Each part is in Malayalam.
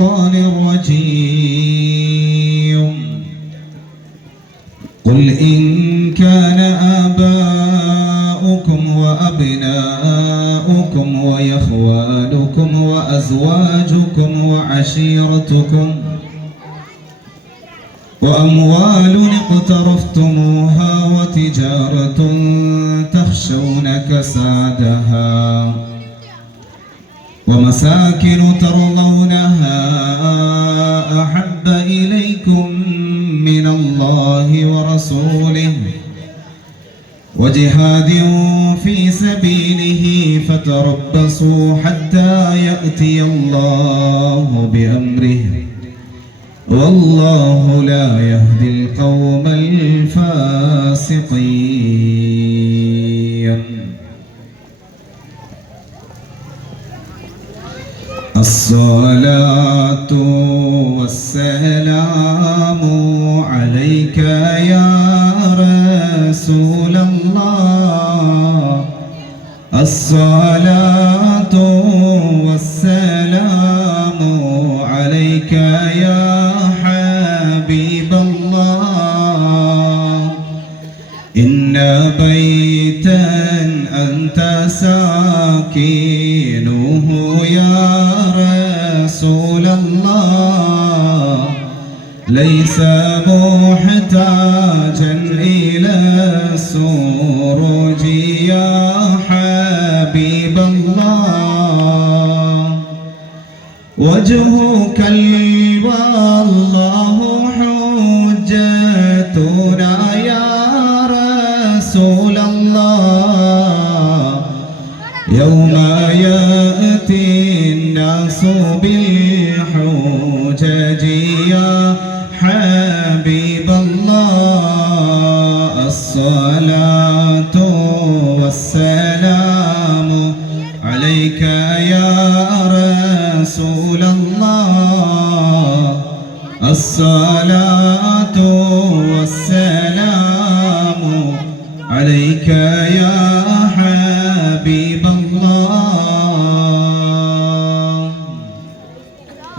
الشيطان الرجيم قل إن كان آباؤكم وأبناؤكم وإخوانكم وأزواجكم وعشيرتكم وأموال اقترفتموها وتجارة تخشون كسادها ومساكن ترضونها أحب إليكم من الله ورسوله وجهاد في سبيله فتربصوا حتى يأتي الله بأمره والله لا يهدي القوم الفاسقين. الصلاة والسلام عليك يا رسول الله الصلاة والسلام عليك يا حبيب الله إن بيتا أنت ساكنه يا رسول الله ليس محتاجا إلى السروج يا حبيب الله وجهك والله حجتنا يا رسول الله يوم يأتي الناس بالحجج يا حبيب الله الصلاة والسلام عليك يا رسول الله الصلاة والسلام عليك يا حبيب الله.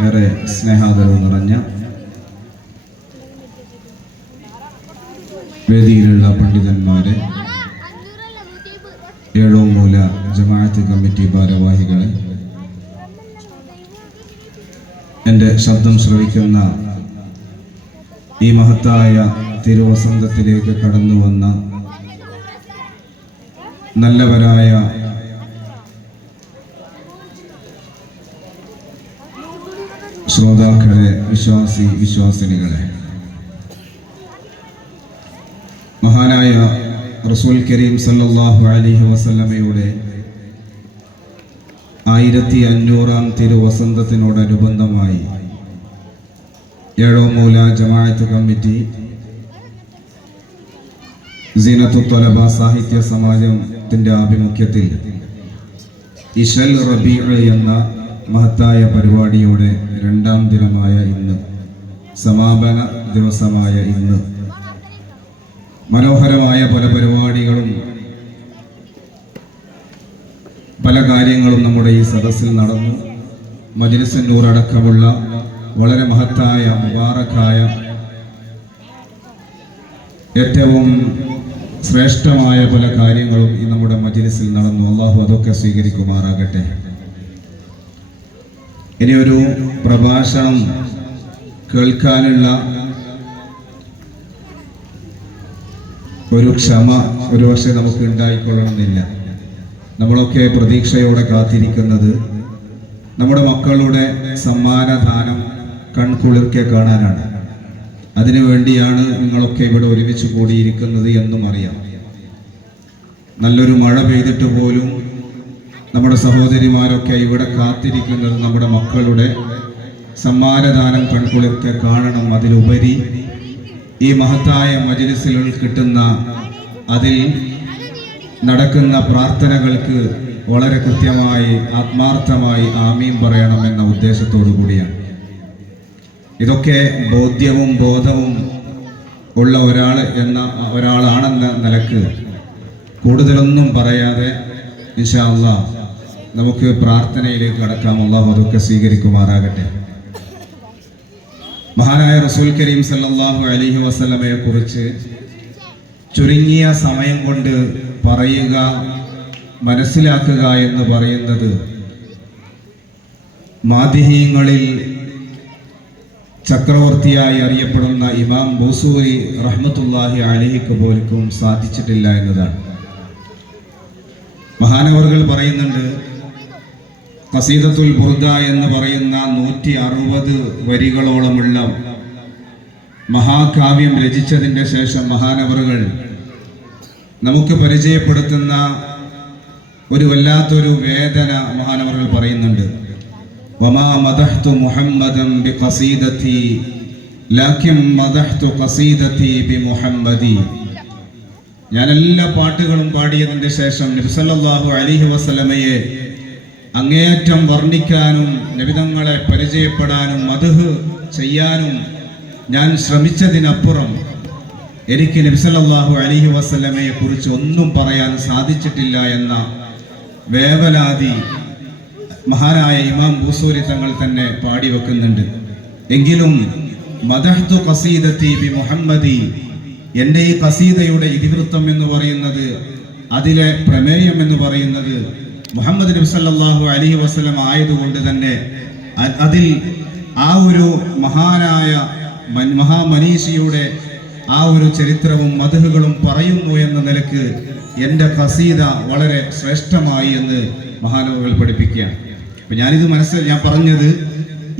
ഏറെ സ്നേഹാദരവ് നിറഞ്ഞ വേദിയിലുള്ള പണ്ഡിതന്മാരെ, ഏഴോമൂല ജമാഅത്ത് കമ്മിറ്റി ഭാരവാഹികളെ, എൻ്റെ ശബ്ദം ശ്രവിക്കുന്ന ഈ മഹത്തായ തിരുവസന്തത്തിലേക്ക് കടന്നു വന്ന നല്ലവരായ ശ്രോതാക്കളെ, വിശ്വാസിനികളെ, മഹാനായ റസൂൽ കരീം സല്ലല്ലാഹു അലൈഹി വസല്ലമയുടെ 1500-ാം തിരുവസന്തത്തിനോടനുബന്ധമായി ഏഴോമൂല ജമാഅത്ത് കമ്മിറ്റി സീനത്തുൽ ത്വലബ സാഹിത്യ സമാജത്തിന്റെ ആഭിമുഖ്യത്തിൽ ഇശൽ റബീഉ എന്ന മഹത്തായ പരിപാടിയുടെ 2ാം ദിനമായ ഇന്ന്, സമാപന ദിവസമായ ഇന്ന്, മനോഹരമായ പല പരിപാടികളും പല കാര്യങ്ങളും നമ്മുടെ ഈ സദസ്സിൽ നടന്നു. മജ്‌ലിസുൻ നൂർ അടക്കമുള്ള വളരെ മഹത്തായ മുബാറക്കായ ഏറ്റവും ശ്രേഷ്ഠമായ പല കാര്യങ്ങളും ഈ നമ്മുടെ മജ്‌ലിസിൽ നടന്നു. അല്ലാഹു അതൊക്കെ സ്വീകരിക്കുമാറാകട്ടെ. ഇനിയൊരു പ്രഭാഷണം കേൾക്കാനുള്ള ഒരു ക്ഷമ ഒരുപക്ഷെ നമുക്ക് ഉണ്ടായിക്കൊള്ളണമെന്നില്ല. നമ്മളൊക്കെ പ്രതീക്ഷയോടെ കാത്തിരിക്കുന്നത് നമ്മുടെ മക്കളുടെ സമ്മാനദാനം കൺകുളിർക്കെ കാണാനാണ്. അതിനുവേണ്ടിയാണ് നിങ്ങളൊക്കെ ഇവിടെ ഒരുമിച്ച് കൂടിയിരിക്കുന്നത് എന്നും അറിയാം. നല്ലൊരു മഴ പെയ്തിട്ട് പോലും നമ്മുടെ സഹോദരിമാരൊക്കെ ഇവിടെ കാത്തിരിക്കുന്നത് നമ്മുടെ മക്കളുടെ സമ്മാനദാനം കൺകുളിർക്കെ കാണണം. അതിലുപരി ഈ മഹത്തായ മജ്‌ലിസിൽ കിട്ടുന്ന, അതിൽ നടക്കുന്ന പ്രാർത്ഥനകൾക്ക് വളരെ കൃത്യമായി ആത്മാർത്ഥമായി ആമീൻ പറയണമെന്ന ഉദ്ദേശത്തോടു കൂടിയാണ്. ഇതൊക്കെ ബോധ്യവും ബോധവും ഉള്ള ഒരാളാണെന്ന നിലക്ക് കൂടുതലൊന്നും പറയാതെ ഇൻഷാ അല്ലാഹ് നമുക്ക് പ്രാർത്ഥനയിലേക്ക് കടക്കാം. അല്ലാഹു അതൊക്കെ സ്വീകരിക്കുമാറാകട്ടെ. മഹാനായ റസൂൽ കരീം സല്ലല്ലാഹു അലൈഹി വസല്ലമയെ കുറിച്ച് ചുരുങ്ങിയ സമയം കൊണ്ട് പറയുക, മനസ്സിലാക്കുക എന്ന് പറയുന്നത് മാദിഹീങ്ങളിൽ ചക്രവർത്തിയായി അറിയപ്പെടുന്ന ഇമാം ബൂസൂരി റഹ്മത്തുള്ളാഹി അലൈഹിക്ക് പോലും സാധിച്ചിട്ടില്ല എന്നതാണ്. മഹാനവറുകൾ പറയുന്നുണ്ട്, ഖസീദത്തുൽ ബുർദ എന്ന് പറയുന്ന 160 വരികളോളമുള്ള മഹാകാവ്യം രചിച്ചതിൻ്റെ ശേഷം മഹാനവറുകൾ നമുക്ക് പരിചയപ്പെടുത്തുന്ന ഒരു വല്ലാത്തൊരു വേദന മഹാനവറുകൾ പറയുന്നുണ്ട്. വമാ മദഹ്തു മുഹമ്മദൻ ബിഖസീദതി ലകിൻ മദഹ്തു ഖസീദതി ബിമുഹമ്മദി. ഞാൻ എല്ലാ പാട്ടുകളും പാടിയതിൻ്റെ ശേഷം നബി സല്ലല്ലാഹു അലൈഹി വസല്ലമയെ അങ്ങേയറ്റം വർണ്ണിക്കാനും നബിതങ്ങളെ പരിചയപ്പെടാനും മദ്ഹ് ചെയ്യാനും ഞാൻ ശ്രമിച്ചതിനപ്പുറം എനിക്ക് നബി സല്ലല്ലാഹു അലൈഹി വസല്ലമയെ കുറിച്ച് ഒന്നും പറയാൻ സാധിച്ചിട്ടില്ല എന്ന വേവലാതി മഹാനായ ഇമാം ബൂസൂരി തങ്ങൾ തന്നെ പാടി വെക്കുന്നുണ്ട്. എങ്കിലും മദഹ്തു ഖസീദതി ബി മുഹമ്മദി, എൻ്റെ ഈ ഖസീദയുടെ ഇതിവൃത്തം എന്ന് പറയുന്നത്, അതിലെ പ്രമേയം എന്ന് പറയുന്നത് മുഹമ്മദ് നബി സല്ലല്ലാഹു അലൈഹി വസല്ലം ആയതുകൊണ്ട് തന്നെ അതിൽ ആ ഒരു മഹാനായ മഹാമനീഷിയുടെ ആ ഒരു ചരിത്രവും മദ്ഹുകളും പറയുന്നു എന്ന നിലക്ക് എൻ്റെ ഖസീദ വളരെ ശ്രേഷ്ഠമായി എന്ന് മഹാനവറുകൾ പഠിപ്പിക്കുകയാണ്. അപ്പം ഞാൻ പറഞ്ഞത്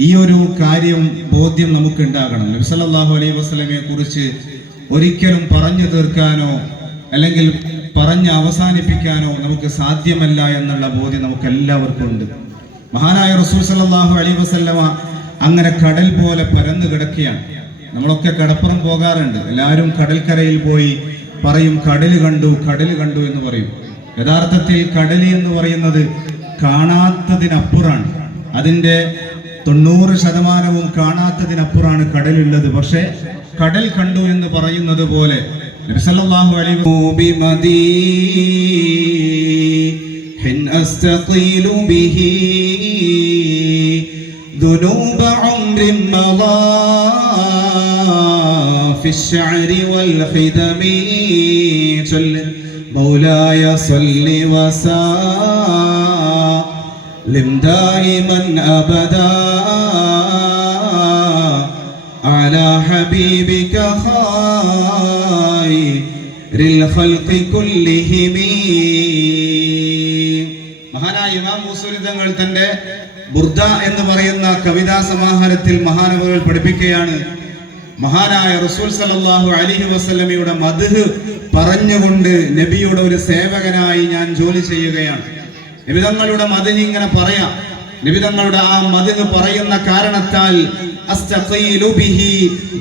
ഈ ഒരു കാര്യം ബോധ്യം നമുക്ക് ഉണ്ടാകണം. നബി സല്ലല്ലാഹു അലൈഹി വസല്ലമയെ കുറിച്ച് ഒരിക്കലും പറഞ്ഞു തീർക്കാനോ അല്ലെങ്കിൽ പറഞ്ഞ് അവസാനിപ്പിക്കാനോ നമുക്ക് സാധ്യമല്ല എന്നുള്ള ബോധ്യം നമുക്ക് എല്ലാവർക്കും ഉണ്ട്. മഹാനായ റസൂൽ സല്ലല്ലാഹു അലൈഹി വസല്ലമ അങ്ങനെ കടൽ പോലെ പരന്നു കിടക്കുകയാണ്. നമ്മളൊക്കെ കടപ്പുറം പോകാറുണ്ട്. എല്ലാവരും കടൽക്കരയിൽ പോയി പറയും കടൽ കണ്ടു എന്ന് പറയും. യഥാർത്ഥത്തിൽ കടൽ എന്ന് പറയുന്നത് കാണാത്തതിനപ്പുറാണ്. അതിൻ്റെ 90% കാണാത്തതിനപ്പുറാണ് കടലുള്ളത്. പക്ഷേ കടൽ കണ്ടു എന്ന് പറയുന്നത് പോലെ നബി സല്ലല്ലാഹു അലൈഹി വസല്ലം അസ്തഖീലു ബിഹി ذنوب عمر مضى في الشعر والخدم مولاي صل وسلم دائما أبدا على حبيبك خير الخلق كلهم. മഹാനായ ഇമാം ബൂസൂരി തങ്ങൾ തന്റെ ബുർദ എന്ന് പറയുന്ന കവിതാ സമാഹാരത്തിൽ മഹാനവറുകൾ പഠിപ്പിക്കുകയാണ്, മഹാനായ റസൂൽ സല്ലല്ലാഹു അലൈഹി വസല്ലമയുടെ മദ്ഹ് പറഞ്ഞുകൊണ്ട് നബിയുടെ ഒരു സേവകനായി ഞാൻ ജോലി ചെയ്യുകയാണ്. നബിതങ്ങളുടെ മദ്ഹ് ഇങ്ങനെ പറയാം. നബിതങ്ങളുടെ ആ മദ്ഹ് പറയുന്ന കാരണത്താൽ അസ്തഖീലു ബിഹി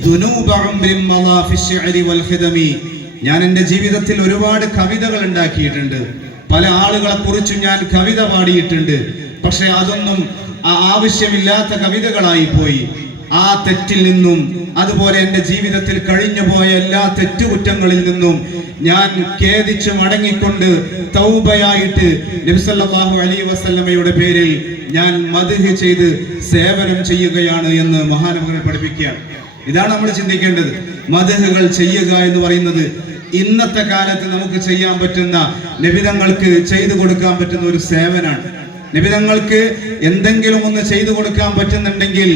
ദുനൂബ ഉംരിൻ മളാ ഫിശ്ശഅരി വൽ ഖിദമി, ഞാൻ എൻ്റെ ജീവിതത്തിൽ ഒരുപാട് കവിതകൾ ഉണ്ടാക്കിയിട്ടുണ്ട്. പല ആളുകളെ കുറിച്ച് ഞാൻ കവിത പാടിയിട്ടുണ്ട്. പക്ഷെ അതൊന്നും ആവശ്യമില്ലാത്ത കവിതകളായി പോയി. ആ തെറ്റിൽ നിന്നും അതുപോലെ എൻ്റെ ജീവിതത്തിൽ കഴിഞ്ഞു പോയ എല്ലാ തെറ്റുകുറ്റങ്ങളിൽ നിന്നും ഞാൻ ഖേദിച്ച് മടങ്ങിക്കൊണ്ട് തൗബയായിട്ട് നബി സല്ലല്ലാഹു അലൈഹി വസല്ലമയുടെ പേരിൽ ഞാൻ മദ്ഹ് ചെയ്ത് സേവനം ചെയ്യുകയാണ് എന്ന് മഹാനവറുകൾ പഠിപ്പിക്കുകയാണ്. ഇതാണ് നമ്മൾ ചിന്തിക്കേണ്ടത്. മദ്ഹുകൾ ചെയ്യുക എന്ന് പറയുന്നത് ഇന്നത്തെ കാലത്ത് നമുക്ക് ചെയ്യാൻ പറ്റുന്ന, നബിതങ്ങൾക്ക് ചെയ്തു കൊടുക്കാൻ പറ്റുന്ന ഒരു സേവനാണ്. നബിതങ്ങൾക്ക് എന്തെങ്കിലും ഒന്ന് ചെയ്തു കൊടുക്കാൻ പറ്റുന്നുണ്ടെങ്കിൽ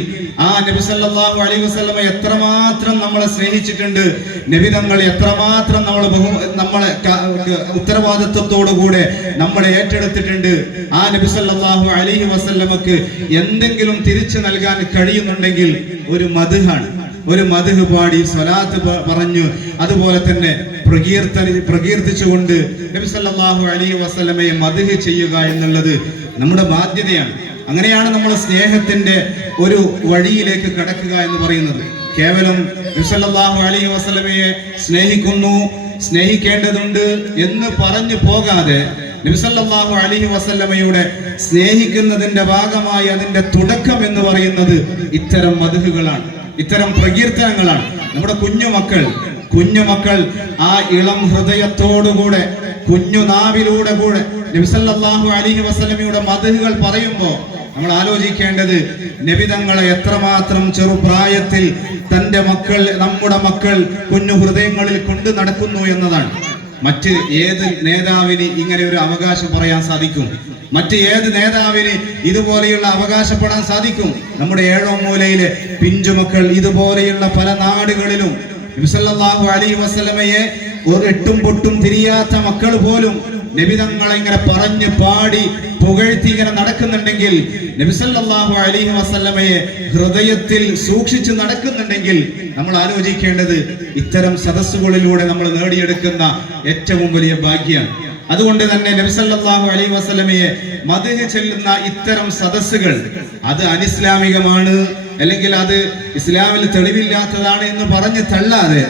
ആ നബി സല്ലല്ലാഹു അലൈഹി വസല്ലമ എത്രമാത്രം നമ്മളെ സ്നേഹിച്ചിട്ടുണ്ട്, നബിതങ്ങൾ എത്രമാത്രം നമ്മളെ ഉത്തരവാദിത്വത്തോടുകൂടെ നമ്മളെ ഏറ്റെടുത്തിട്ടുണ്ട്. ആ നബി സല്ലല്ലാഹു അലൈഹി വസല്ലമക്ക് എന്തെങ്കിലും തിരിച്ചു നൽകാൻ കഴിയുന്നുണ്ടെങ്കിൽ ഒരു മദ്ഹാണ്. ഒരു മദ്ഹ് പാടി സ്വലാത്ത് പറഞ്ഞു അതുപോലെ തന്നെ പ്രകീർത്തിച്ചുകൊണ്ട് നബി സല്ലല്ലാഹു അലൈഹി വസല്ലമയെ മദ്ഹ് ചെയ്യുക എന്നുള്ളത് നമ്മുടെ ബാധ്യതയാണ്. അങ്ങനെയാണ് നമ്മൾ സ്നേഹത്തിന്റെ ഒരു വഴിയിലേക്ക് കടക്കുക എന്ന് പറയുന്നത്. കേവലം നബി സല്ലല്ലാഹു അലൈഹി വസല്ലമയെ സ്നേഹിക്കുന്നു, സ്നേഹിക്കേണ്ടതുണ്ട് എന്ന് പറഞ്ഞു പോകാതെ നബി സല്ലല്ലാഹു അലൈഹി വസല്ലമയുടെ സ്നേഹിക്കുന്നതിന്റെ ഭാഗമായി അതിന്റെ തുടക്കം എന്ന് പറയുന്നത് ഇത്തരം മദ്ഹുകളാണ്, ഇത്തരം പ്രകീർത്തനങ്ങളാണ്. നമ്മുടെ കുഞ്ഞുമക്കൾ ആ ഇളം ഹൃദയത്തോടുകൂടെ കുഞ്ഞു നാവിലൂടെ കൂടെ നബി സല്ലല്ലാഹു അലൈഹി വസല്ലമയുടെ മദ്ഹുകൾ പറയുമ്പോൾ നമ്മൾ ആലോചിക്കേണ്ടത് നബിതങ്ങളെ എത്രമാത്രം ചെറുപ്രായത്തിൽ തന്റെ മക്കൾ, നമ്മുടെ മക്കൾ കുഞ്ഞു ഹൃദയങ്ങളിൽ കൊണ്ടു നടക്കുന്നു എന്നതാണ്. മറ്റ് ഏത് നേതാവിന് ഇങ്ങനെ ഒരു അവകാശം പറയാൻ സാധിക്കും? മറ്റ് ഏത് നേതാവിന് ഇതുപോലെയുള്ള അവകാശപ്പെടാൻ സാധിക്കും? നമ്മുടെ ഏഴോ മൂലയിലെ പിഞ്ചുമക്കൾ ഇതുപോലെയുള്ള പല നാടുകളിലും നബി സല്ലല്ലാഹു അലൈഹി വസല്ലമയെ ഒരു എട്ടും പൊട്ടും തിരിയാത്ത മക്കൾ പോലും നബിതങ്ങളെ ഇങ്ങനെ പറഞ്ഞു പാടി പുകഴ്ത്തി ഇങ്ങനെ നടക്കുന്നുണ്ടെങ്കിൽ, നബി സല്ലല്ലാഹു അലൈഹി വസല്ലമയെ ഹൃദയത്തിൽ സൂക്ഷിച്ച് നടക്കുന്നുണ്ടെങ്കിൽ, നമ്മൾ ആലോചിക്കേണ്ടത് ഇത്തരം സദസ്സുകളിലൂടെ നമ്മൾ നേടിയെടുക്കുന്ന ഏറ്റവും വലിയ ഭാഗ്യമാണ്. അതുകൊണ്ട് തന്നെ നബി സല്ലല്ലാഹു അലൈഹി വസല്ലമയെ മദ്ഹ് ചെല്ലുന്ന ഇത്തരം സദസ്സുകൾ അത് അനിസ്ലാമികമാണ്, അല്ലെങ്കിൽ അത് ഇസ്ലാമിൽ തെളിവില്ലാത്തതാണ് എന്ന് പറഞ്ഞ് തള്ളാതെ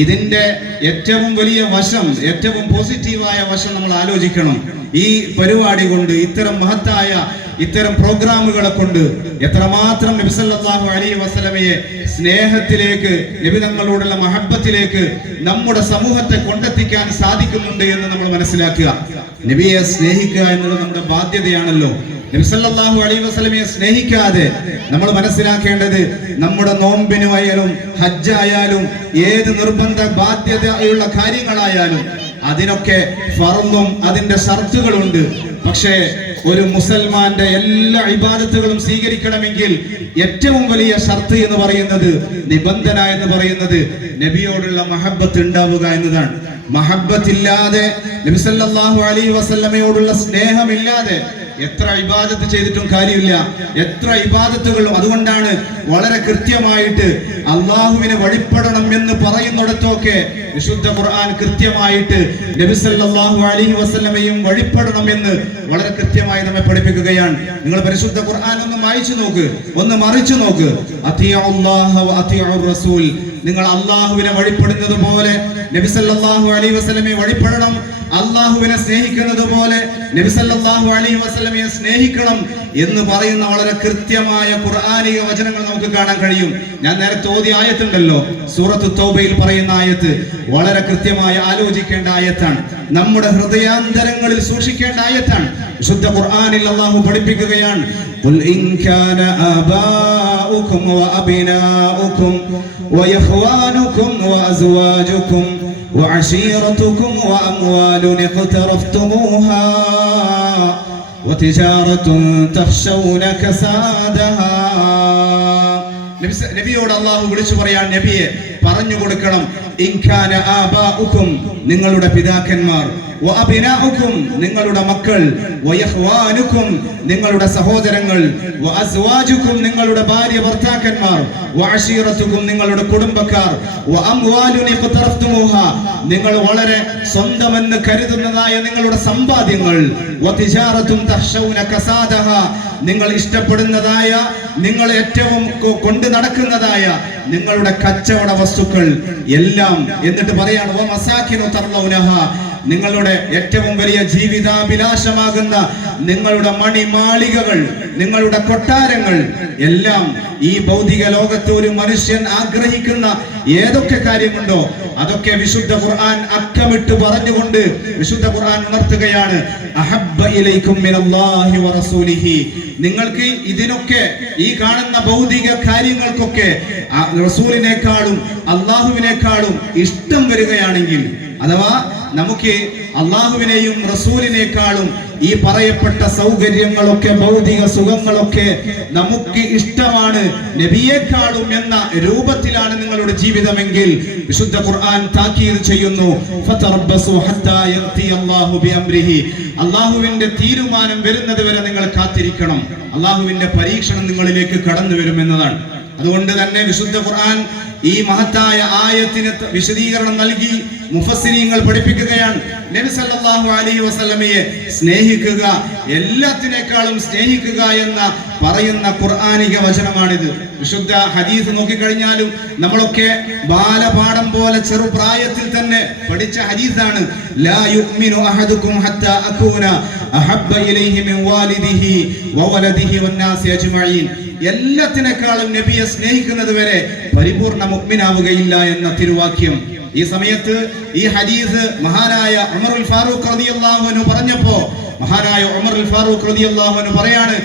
ഇതിന്റെ ഏറ്റവും വലിയ വശം, ഏറ്റവും പോസിറ്റീവായ വശം നമ്മൾ ആലോചിക്കണം. ഈ പരിപാടി കൊണ്ട്, ഇത്തരം മഹത്തായ ഇത്തരം പ്രോഗ്രാമുകളെ കൊണ്ട് എത്രമാത്രം നബി സല്ലല്ലാഹു അലൈഹി വസല്ലമയെ സ്നേഹത്തിലേക്ക്, നബി തങ്ങളോടുള്ള മഹബ്ബത്തിലേക്ക് നമ്മുടെ സമൂഹത്തെ കൊണ്ടെത്തിക്കാൻ സാധിക്കുന്നുണ്ട് എന്ന് നമ്മൾ മനസ്സിലാക്കുക. നബിയെ സ്നേഹിക്കുക എന്നുള്ളത് നമ്മുടെ ബാധ്യതയാണല്ലോ. നബി സല്ലല്ലാഹു അലൈഹി വസല്ലമയെ സ്നേഹിക്കാതെ നമ്മൾ മനസ്സിലാക്കേണ്ടത് നമ്മുടെ നോമ്പിനുമായാലും ഹജ്ജായാലും ഏത് നിർബന്ധ ബാധ്യതയുള്ള കാര്യങ്ങളായാലും അതിനൊക്കെ ഫർളും അതിന്റെ ഷർത്തുകളുണ്ട്. പക്ഷേ ഒരു മുസൽമാന്റെ എല്ലാ ഇബാദത്തുകളും സ്വീകരിക്കണമെങ്കിൽ ഏറ്റവും വലിയ ഷർത്ത് എന്ന് പറയുന്നത്, നിബന്ധന എന്ന് പറയുന്നത് നബിയോടുള്ള മഹബ്ബത്ത് ഉണ്ടാവുക എന്നതാണ്. മഹബ്ബത്തില്ലാതെ, നബി സല്ലല്ലാഹു അലൈഹി വസല്ലമയോടുള്ള സ്നേഹമില്ലാതെ എത്ര ഇബാദത്ത് ചെയ്തിട്ടും കാര്യമില്ല. എത്ര ഇബാദത്തുകളും. അതുകൊണ്ടാണ് വളരെ കൃത്യമായിട്ട് അള്ളാഹുവിനെ വഴിപ്പെടണം എന്ന് പറയുന്നിടത്തൊക്കെ വിശുദ്ധ ഖുർആൻ കൃത്യമായിട്ട് നബി സല്ലല്ലാഹു അലൈഹി വസല്ലമയും വഴിപ്പെടണം എന്ന് വളരെ കൃത്യമായി നമ്മെ പഠിപ്പിക്കുകയാണ്. നിങ്ങൾ പരിശുദ്ധ ഖുർആൻ ഒന്ന് വായിച്ചു നോക്ക്, ഒന്ന് മറിച്ചു നോക്ക്. അത്തിഉല്ലാഹ വ അത്തിഉർ റസൂൽ. നിങ്ങൾ അള്ളാഹുവിനെ വഴിപ്പെടുന്നത് പോലെ നബി സല്ലല്ലാഹു അലൈഹി വസല്ലമയെ വഴിപ്പെടണം. അള്ളാഹുവിനെ സ്നേഹിക്കുന്നത് പോലെ നബി സല്ലല്ലാഹു അലൈഹി വസല്ലമയെ സ്നേഹിക്കണം എന്ന് പറയുന്ന വളരെ കൃത്യമായ ഖുർആനിക വചനങ്ങൾ നമുക്ക് കാണാൻ കഴിയും. ഞാൻ നേരത്തെ ഓതിയ ആയത്തുണ്ടല്ലോ, സൂറത്ത് തൗബയിൽ പറയുന്ന ആയത്ത് വളരെ കൃത്യമായി ആലോചിക്കേണ്ട ആയത്താണ്. നമ്മുടെ ഹൃദയാന്തരങ്ങളിൽ സൂക്ഷിക്കേണ്ട ആയത്താണ്. വിശുദ്ധ ഖുർആനിൽ അല്ലാഹു പഠിപ്പിക്കുകയാണ്, ഖുൽ ഇൻ കാന ആബാഉകും വഅബ്നാഉകും വയഖ്വാനുകും വഅസ്വാജുകും وعشيرتكم وأموال اقترفتموها وتجارة تخشون كسادها. നബിയോട് അള്ളാഹു വിളിച്ചു പറയാൻ, നബിയെ പറഞ്ഞു കൊടുക്കണം, ഇൻകാന ആബാഉകും നിങ്ങളുടെ പിതാക്കന്മാർ, വഅബ്നാഉകും നിങ്ങളുടെ മക്കൾ, വയഖ്വാനുകും നിങ്ങളുടെ സഹോദരങ്ങൾ, വഅസ്വാജുകും നിങ്ങളുടെ ഭാര്യ ഭർത്താക്കന്മാർ, വഅശീറത്തുകും നിങ്ങളുടെ കുടുംബക്കാർ, വഅംവാലുൻ ഇഖ്തറഫ്തുമൂഹ നിങ്ങൾ വളരെ സ്വന്തമെന്ന് കരുതുന്നതായ നിങ്ങളുടെ സമ്പാദ്യങ്ങൾ, വതിജാറത്തുൻ തഖ്ശൗന കസാദഹ നിങ്ങൾ ഇഷ്ടപ്പെടുന്നതായ, നിങ്ങൾ ഏറ്റവും കൊണ്ടു നടക്കുന്നതായ നിങ്ങളുടെ കച്ചവട വസ്തുക്കൾ എല്ലാം. എന്നിട്ട് പറയാണ്, വമസാകിനു തർലൗനഹ നിങ്ങളുടെ ഏറ്റവും വലിയ ജീവിതാഭിലാഷമാകുന്ന നിങ്ങളുടെ മണിമാളികകൾ, നിങ്ങളുടെ കൊട്ടാരങ്ങൾ എല്ലാം. ഈ ഭൗതിക ലോകത്ത് ഒരു മനുഷ്യൻ ആഗ്രഹിക്കുന്ന ഏതൊക്കെ കാര്യമുണ്ടോ അതൊക്കെ വിശുദ്ധ ഖുർആൻ അക്കമിട്ട് പറഞ്ഞുകൊണ്ട് വിശുദ്ധ ഖുർആൻ ഉണർത്തുകയാണ്, അഹബ്ബ ഇലൈക്കും മിനല്ലാഹി വറസൂലിഹി നിങ്ങൾക്ക് ഇതിനൊക്കെ, ഈ കാണുന്ന ഭൗതിക കാര്യങ്ങൾക്കൊക്കെ റസൂലിനേക്കാളും അള്ളാഹുവിനേക്കാളും ഇഷ്ടം വരികയാണെങ്കിൽ, അഥവാ നമുക്ക് അള്ളാഹുവിനെയും റസൂലിനേക്കാളും ഈ പറയപ്പെട്ട സൗകര്യങ്ങളൊക്കെ, ഭൗതിക സുഖങ്ങളൊക്കെ നമുക്ക് ഇഷ്ടമാണ് നബിയേക്കാളും എന്ന രൂപത്തിലാണ് നിങ്ങളുടെ ജീവിതമെങ്കിൽ വിശുദ്ധ ഖുർആൻ താക്കീത് ചെയ്യുന്നു, ഫതറബ്ബസു ഹത്താ യഅതി അല്ലാഹു ബിഅംരിഹി അള്ളാഹുവിന്റെ തീരുമാനം വരുന്നത് വരെ നിങ്ങൾ കാത്തിരിക്കണം. അള്ളാഹുവിന്റെ പരീക്ഷണം നിങ്ങളിലേക്ക് കടന്നു വരുമെന്നതാണ്. അതുകൊണ്ട് തന്നെ വിശുദ്ധ ഖുർആൻ ഈ മഹത്തായ ആയത്തിന് വിശദീകരണം നൽകി മുഫസ്സിരീങ്ങൾ പഠിപ്പിക്കുകയാണ്, നബി സല്ലല്ലാഹു അലൈഹി വസല്ലമയെ സ്നേഹിക്കുക, എല്ലാത്തിനേക്കാളും സ്നേഹിക്കുക എന്ന പറയുന്ന ഖുർആനിക വചനമാണിത്. വിശുദ്ധ ഹദീസ് നോക്കിക്കഴിഞ്ഞാലും നമ്മളൊക്കെ ബാലപാഠം പോലെ ചെറുപ്രായത്തിൽ തന്നെ പഠിച്ച ഹദീസാണ്, ലാ യുഅ്മിനു അഹദുകും ഹത്താ അകൂന അഹബ്ബ ഇലൈഹി മിൻ വാലിദിഹി വവലദിഹി വന്നാസി അജ്മഈൻ എല്ലാത്തിനേക്കാളും നബിയെ സ്നേഹിക്കുന്നത് വരെ പരിപൂർണ മുഅ്മിനാവുകയില്ല എന്ന തിരുവാക്യം. ഈ സമയത്ത് ഈ ഹദീസ് മഹാനായ ഉമറുൽ ഫാറൂഖ് റളിയല്ലാഹു അൻഹു പറഞ്ഞപ്പോൾ മഹാനായ ഉമറുൽ ഫാറൂഖ് റളിയല്ലാഹു അൻഹു പറയാണ്,